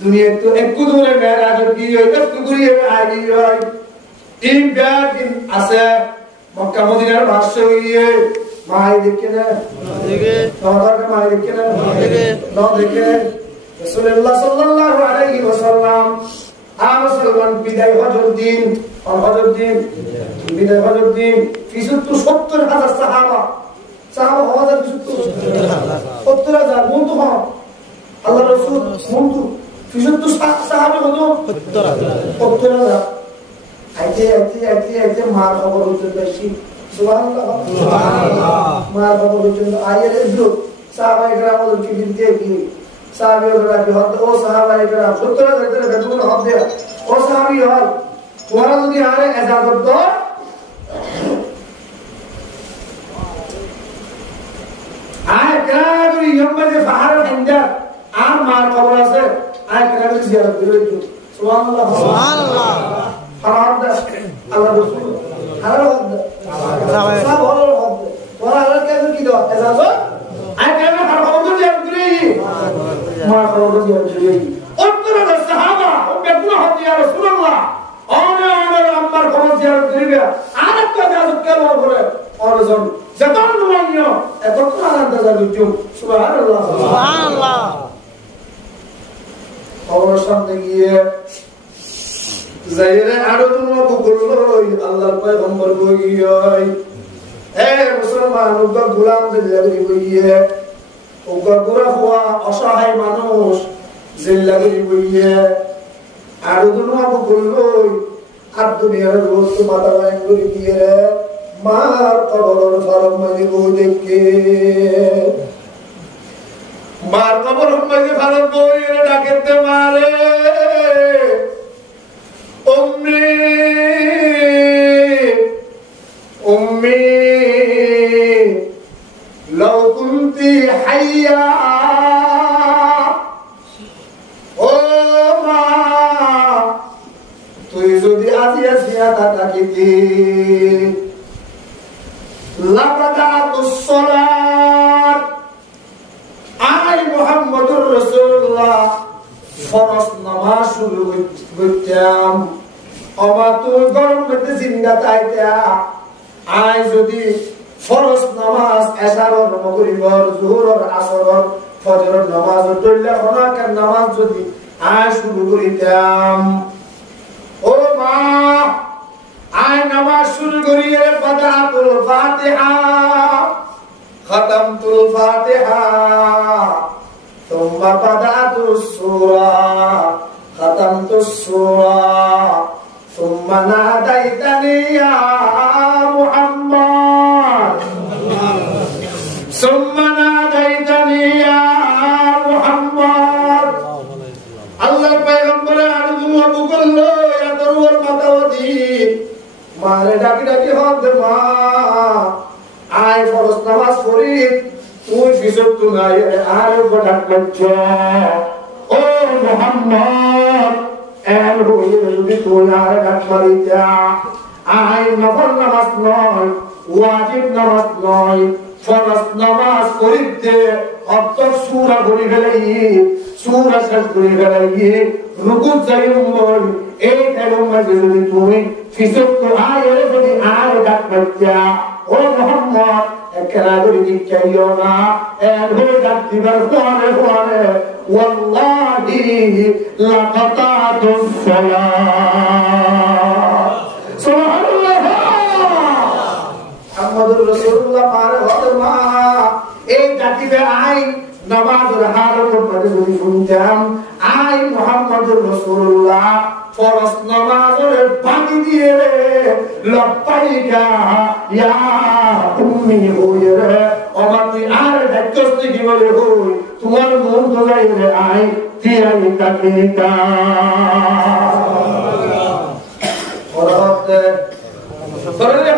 দুনিয়া তো একটু দূরে মেরাজ দিয়ে একটু ঘুরিয়ে আই হয় এই ব্যাগ আছে মক্কা মদিনার ভাষ্য হইয়ে মাই দেখে না দেখে তোমাদের মাই দেখে না দেখে না দেখে রাসূলুল্লাহ সাল্লাল্লাহু আলাইহি ওয়াসাল্লাম মুসলমান বিদায় হজর দিন বিদায় হজর দিন ৭০,০০০ সাহাবা হাজার ৭০,০০০ মুন্তু হন আল্লাহ রাসূল মুন্তু ৭০ সাহাবা হলো ৭০,০০০ আইতে মার খবর হচ্ছে বেশি সুবহানাল্লাহ সুবহানাল্লাহ মার খবর হচ্ছে আয়ের যুগ সাহাবায়ে কেরাম ওদেরকে দিতে কি সাহাবীরা কি হতো ও সাহাবায়ে কেরাম ৭০,০০০ টাকা বেতন হক দেয়া ও সাহাবী হল তোমরা যদি আরে ইজাজত দাও আয় কেরাম ইমামে ফাহার হিন্দা আর মার খবর আছে আয় কেরাম জিয়ারত করে সুবহানাল্লাহ সুবহানাল্লাহ হারাম আল্লাহ রাসূল হারাম সব হলো হক ওরা আল্লাহ কে কি দাও ইজাজত আয় কেরাম হার খবর জিয়ারত করে মা খবর জিয়ারত করে উত্তর সাহাবা ও বেগুনা হতে ইয়া রাসূলুল্লাহ ওরে আম্মার খবর জিয়ারত করিবে আর একটা ইজাজত কেন বলে অরজন যতন নয় এত আনন্দ যাবে সুবহানাল্লাহ সুবহানাল্লাহ খবর সামনে গিয়ে যাইরে আরো তোমরা বললই আল্লাহর পয়গম্বর কইয় এ মুসলমান ওগা গোলাম জিল্লাগি কইয়ে ওগা গোরা হওয়া অসহায় মানুষ জিল্লাগি কইয়ে আর দুনিয়া বললই আর দুনিয়ার রোজ মাথা বাইন করে দিয়ে মার কবর ফারম মাঝে বই দেখে মার কবর মাঝে ফারম বই ডাকেতে মারে উম্মি উম্মি লাউ কুনতি হাইয়া ও মা তুই যদি আজি আসিয়া থাকিতি লাবাদাতুস সালাত আই মুহাম্মদুর রাসূলুল্লাহ ফরজ নামাজ শুরু করতাম আমা তুই গরম মধ্যে জিন্দা তাইতা আই যদি ফরজ নামাজ এশারর মাগরিবর যোহরর আসরর ফজরের নামাজ পড়লে হনাকার নামাজ যদি আই শুরু করিতাম ও মা আই নামাজ শুরু করিয়ে বাদাতুল ফাতিহা খতমতুল ফাতিহা তুম্মা বাদাতুস সূরা খতমতুস সূরা তুম্মা নাদাইতানি ইয়া মুহাম্মদ তুম্মা নাদাইতানি ইয়া মুহাম্মদ আল্লাহর পয়গম্বর আরজু করলো ইয়া দরুর মাতাওয়াদি মারে ডাকি ডাকি হদ মা আই ফরজ নামাজ পড়ি তুই ফিসত তুই আর বড় করছ ও মুহাম্মদ এর হইয়ে যদি তুই আর ডাক মারিতা আই নফল নামাজ নয় ওয়াজিব নামাজ নয় ফরজ নামাজ পড়িতে অত সূরা পড়ি গেলেই সূরা শেষ করে গেলেই রুকু যাইম এই টাইমে যদি তুই ফিসত তো আয়ের যদি আর ডাক মারিতা ও মুহাম্মদ একরা করে দিচ্ছাইও না এর হয়ে ডাক দিবার পরে পরে ওয়াল্লাহি লাকাতাতুস সালাত সুবহানাল্লাহ মুহাম্মদুর রাসূলুল্লাহ পারে হতে মা এই ডাকিবে আই নামাজের হালত মধ্যে যদি শুনতাম আই মুহাম্মদুর রাসূলুল্লাহ ফরজ নামাজের পানি দিয়ে লব্বাইকা ইয়া উম্মি হইরে আমার তুই আর দেখছস কি বলে হই তোমার মন তো যাই রে আই তিয়াই তাকিতা ওরাতে সরে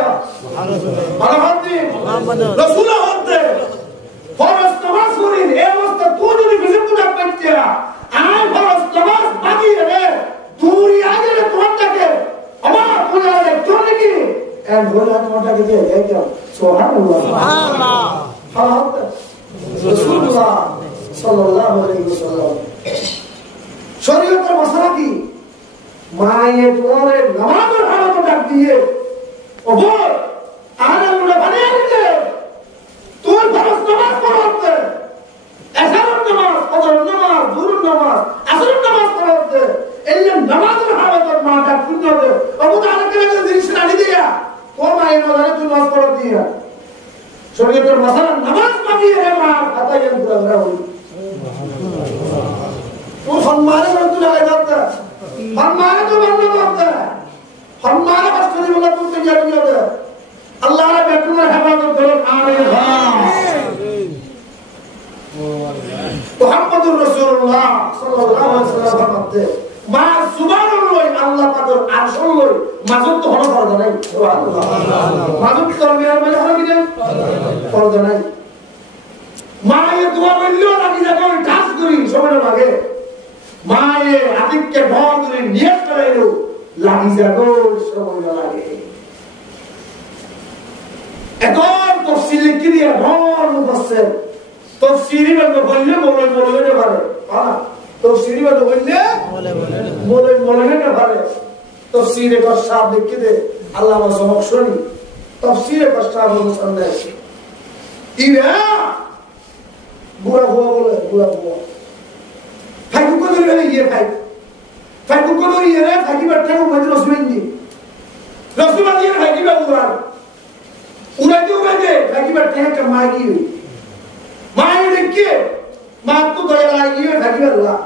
মানবতি রাসূল হতে ফরজ নামাজ করি এই অবস্থা তুই যদি বিজেপি ডাক পাইছিস আই ফরজ নামাজ বাকি রে তুই আগে তোমারটাকে আমার তুই আগে চলে কি এন্ড বলে তোমারটাকে দিয়ে দেখো সুবহানাল্লাহ সুবহানাল্লাহ হ্যাঁ রাসূলুল্লাহ সাল্লাল্লাহু আলাইহি ওয়াসাল্লাম শরীয়তের মশলা কি মায়ে তোমারে নামাজের হালত ডাক দিয়ে ওপর আর আমরা বানিয়ে নিতে তুই ফরজ নামাজ পড়তে এশারের নামাজ ফজর নামাজ যুহর নামাজ আসরের নামাজ পড়তে এই নামাজের হালতের মাটা পুণ্য দে আবু তাআলা কে জিনিস রাখি দিয়া তোর মায়ের মধ্যে তুই নামাজ পড় দিয়া শরীয়তের মাসালা নামাজ পাবিয়ে রে মা খাতায় পুরা হই তুই সম্মানে তুই লাগাই দাও সম্মানে তো বন্ধ করতে সম্মানে কষ্ট দিবি না তুই তৈরি হবে আল্লাহর বেকুনের হেফাজত করুন আমিন মুহাম্মদুর রাসূলুল্লাহ সাল্লাল্লাহু আলাইহি ওয়াসাল্লাম বলতে মা সুবহানাল্লাহ আল্লাহ পাকের আরশের লই মাযুদ তো হলো ফরজ নাই সুবহানাল্লাহ মাযুদ করবিয়ার মানে হলো কি না ফরজ নাই মায়ে দোয়া বললেও লাগি যাবে ওই কাজ করি সময় লাগে মায়ে আতিককে ভর করে নিয়ত করাইলো লাগি যাবে সময় লাগে এখন তাফসীর লিখি দিয়া ভর মুফাসসির তাফসীরি বলতে বললে বলে না পারে হ্যাঁ তাফসীরি বলতে বললে না পারে তাফসীরে কসাব লিখি দে আল্লামা জমখশরী তাফসীরে কসাব মুসন্নাদ ইরা বুড়া হুয়া বলে বুড়া হুয়া ভাই কো ধরে ইয়ে ভাই কো ধরে ইয়ে রে ভাই বাট্টা মধ্যে রসুলনি রসুল দিয়ে ভাই কি বাবুরা উড়াইতে ভাই বাট্টা কা মাগি মায়ে দেখে মা তো দয়া লাগিয়ে ভাই আল্লাহ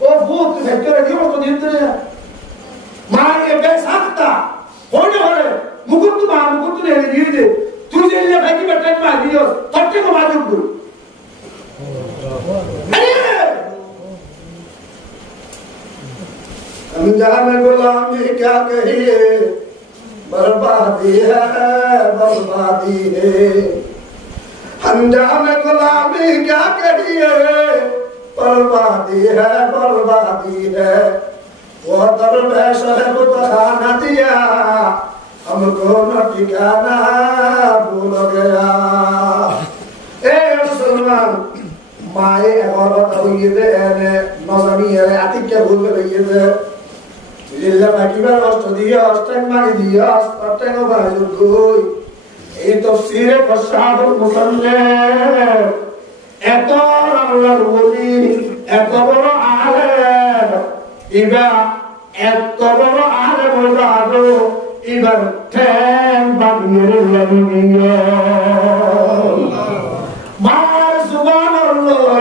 ও ভূত ফ্যাক্টরি দিও তো দিতে अनजान गुलामी क्या कहिए बर्बादी है बर्बादी है अनजान गुलामी क्या कहिए बर्बादी है वो दरवेश है वो खाना दिया हमको न ठिकाना भूल गया ए मुसलमान माए औरत हुई दे ने नजमी है आतिक के भूल गई दे लिल्ला बाकी बार दिया अष्टक मारी दिया अष्टक को बाजू कोई ये तफसीर फसादुल मुसल्ले এত আল্লাহর ওলি এত বড় আলেম এবার এত বড় আলেম হলো এবার ঠ্যাং বাগিয়ে লাগিয়ে মার সুবহানাল্লাহ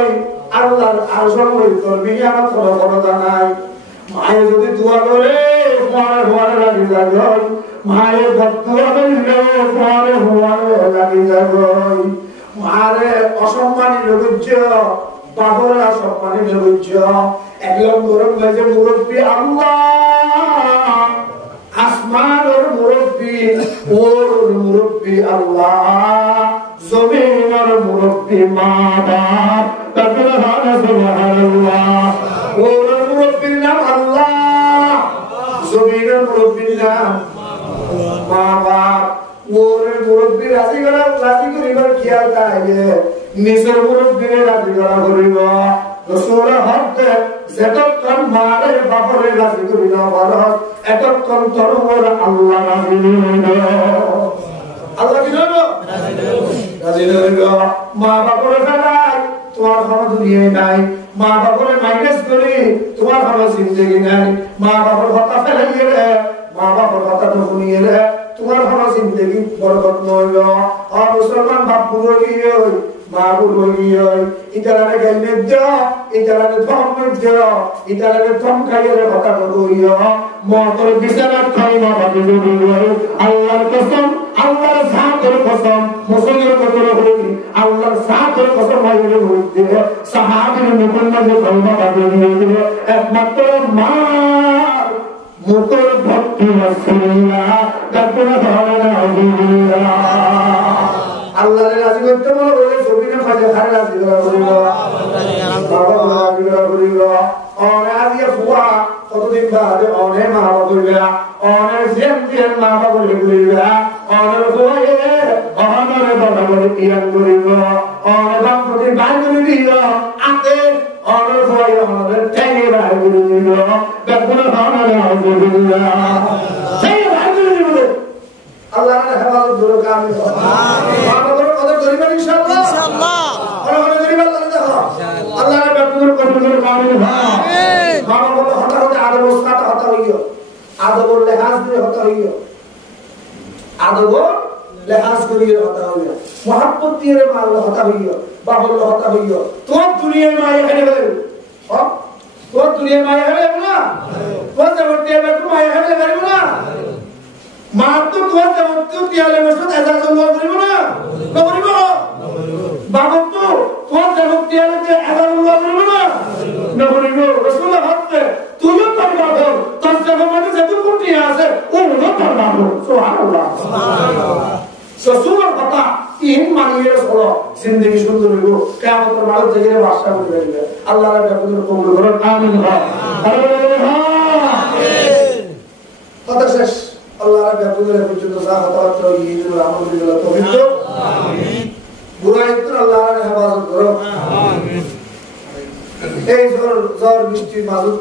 আল্লাহর আরশের করবি আমার কোনো কথা নাই মায়ে যদি দোয়া করে পরে লাগি যাবে মায়ে বদুয়া করলে পরে লাগি যাবে মারে অসম্মানী লজ্জ বাবরা সম্মানী লজ্জ একদম গরম লাগে মুরব্বি আল্লাহ আসমানের মুরব্বি ওর মুরব্বি আল্লাহ জমিনের মুরব্বি মা বাপ তাকবীর সুবহানাল্লাহ ওর মুরব্বির নাম আল্লাহ জমিনের মুরব্বির নাম মা বাপ ওরে মুরব্বি রাজি করিবার কি আর তাইলে নিজের মুরব্বিরে রাজি করিব রাসূল হকতে যেতক্ষণ মারে বাপরে রাজি করিব বরং এতক্ষণ তোর আল্লাহ রাজি হইব আল্লাহ কি হইব রাজি হইব মা বাপরে ফেলাই তোমার কোনো দুনিয়ায় নাই মা বাপরে মাইনাস করি তোমার কোনো জিন্দেগি নাই মা বাপর কথা ফেলাইয়ে মা বাপর কথা তো শুনিয়ে তোমার কোনো জিন্দেগি বরকত নইল আর মুসলমান বাপ বুড়ো গিয়ে মা বুড়ো গিয়ে ইতারানে গাইলে দাও ইতারানে ধম দাও ইতারানে ধম খাইয়ে কথা কইও মতর বিছানা খাইবা বাকি দিও আল্লাহর কসম আল্লাহর জাতের কসম মুসলিমের কতর হই আল্লাহর জাতের কসম মাইরে হইতে সাহাবীর মুকম্মল কলমা বাকি দিও একমাত্র মা মুকর ভক্তি রাসূলুল্লাহ তাকবীর সুবহানাল্লাহ আল্লাহর রাজি করতে বলে জমিনে ফাজে খারে রাজি করিব বাবা রাজি করিব ওরে আজিয়া ফুয়া কতদিন বাদে ওরে মা বাবা কইবা ওরে জেন মা বাবা কইবা ওরে ফুয়ে ওরে বাবা বলে ইয়ান করিব ওরে বাপ প্রতি বাইরে দিও আতে ওরে ফুয়ে ওরে ঠেঙে বাইরে দিও তাকবীর সুবহানাল্লাহ সেই বাইরে দিও আল্লাহর হেফাজত দূর কামিল আমিন বাবার কত করিব ইনশাআল্লাহ ইনশাআল্লাহ ওরা কত করিব আল্লাহ দেখো আল্লাহর বেকুর কত দূর কামিল আমিন বাবা বলো হতা হতে আদব ওস্তাদ হতা হইও আদব লেহাজ দিয়ে হতা হইও আদব লেহাজ দিয়ে হতা হইও মোহাব্বত দিয়ে মাল হতা হইও বাবুল হতা হইও তো দুনিয়ার মায়া হেরে গেল তো দুনিয়ার মায়া হেরে গেল না তো জগতে বেকু মায়া হেরে গেল না মাত্র তোমার দেবত্ব তিয়ালে বসত এজাজ লওয়া করিব না করিব বাবা তো তোমার দেবত্ব তিয়ালে এজাজ লওয়া করিব না করিব রাসূলুল্লাহ হাতে তুইও করবা তোর জগতে যত কোটি আছে ও না করবা সুবহানাল্লাহ সুবহানাল্লাহ সুসুর কথা তিন মানিয়ে চলো জিন্দেগি সুন্দর হইব কিয়ামতের মাঠ থেকে বাদশা হয়ে যাবে আল্লাহর বেকুর কবুল করুন আমিন আমিন কথা শেষ আল্লাহর বেকুরের পর্যন্ত সাহাবাত তৌহিদুল আমলুল্লাহ তৌহিদ আমিন বুরাইতুল আল্লাহর হেফাজত করো আমিন এই জোর মিষ্টি মাযুদ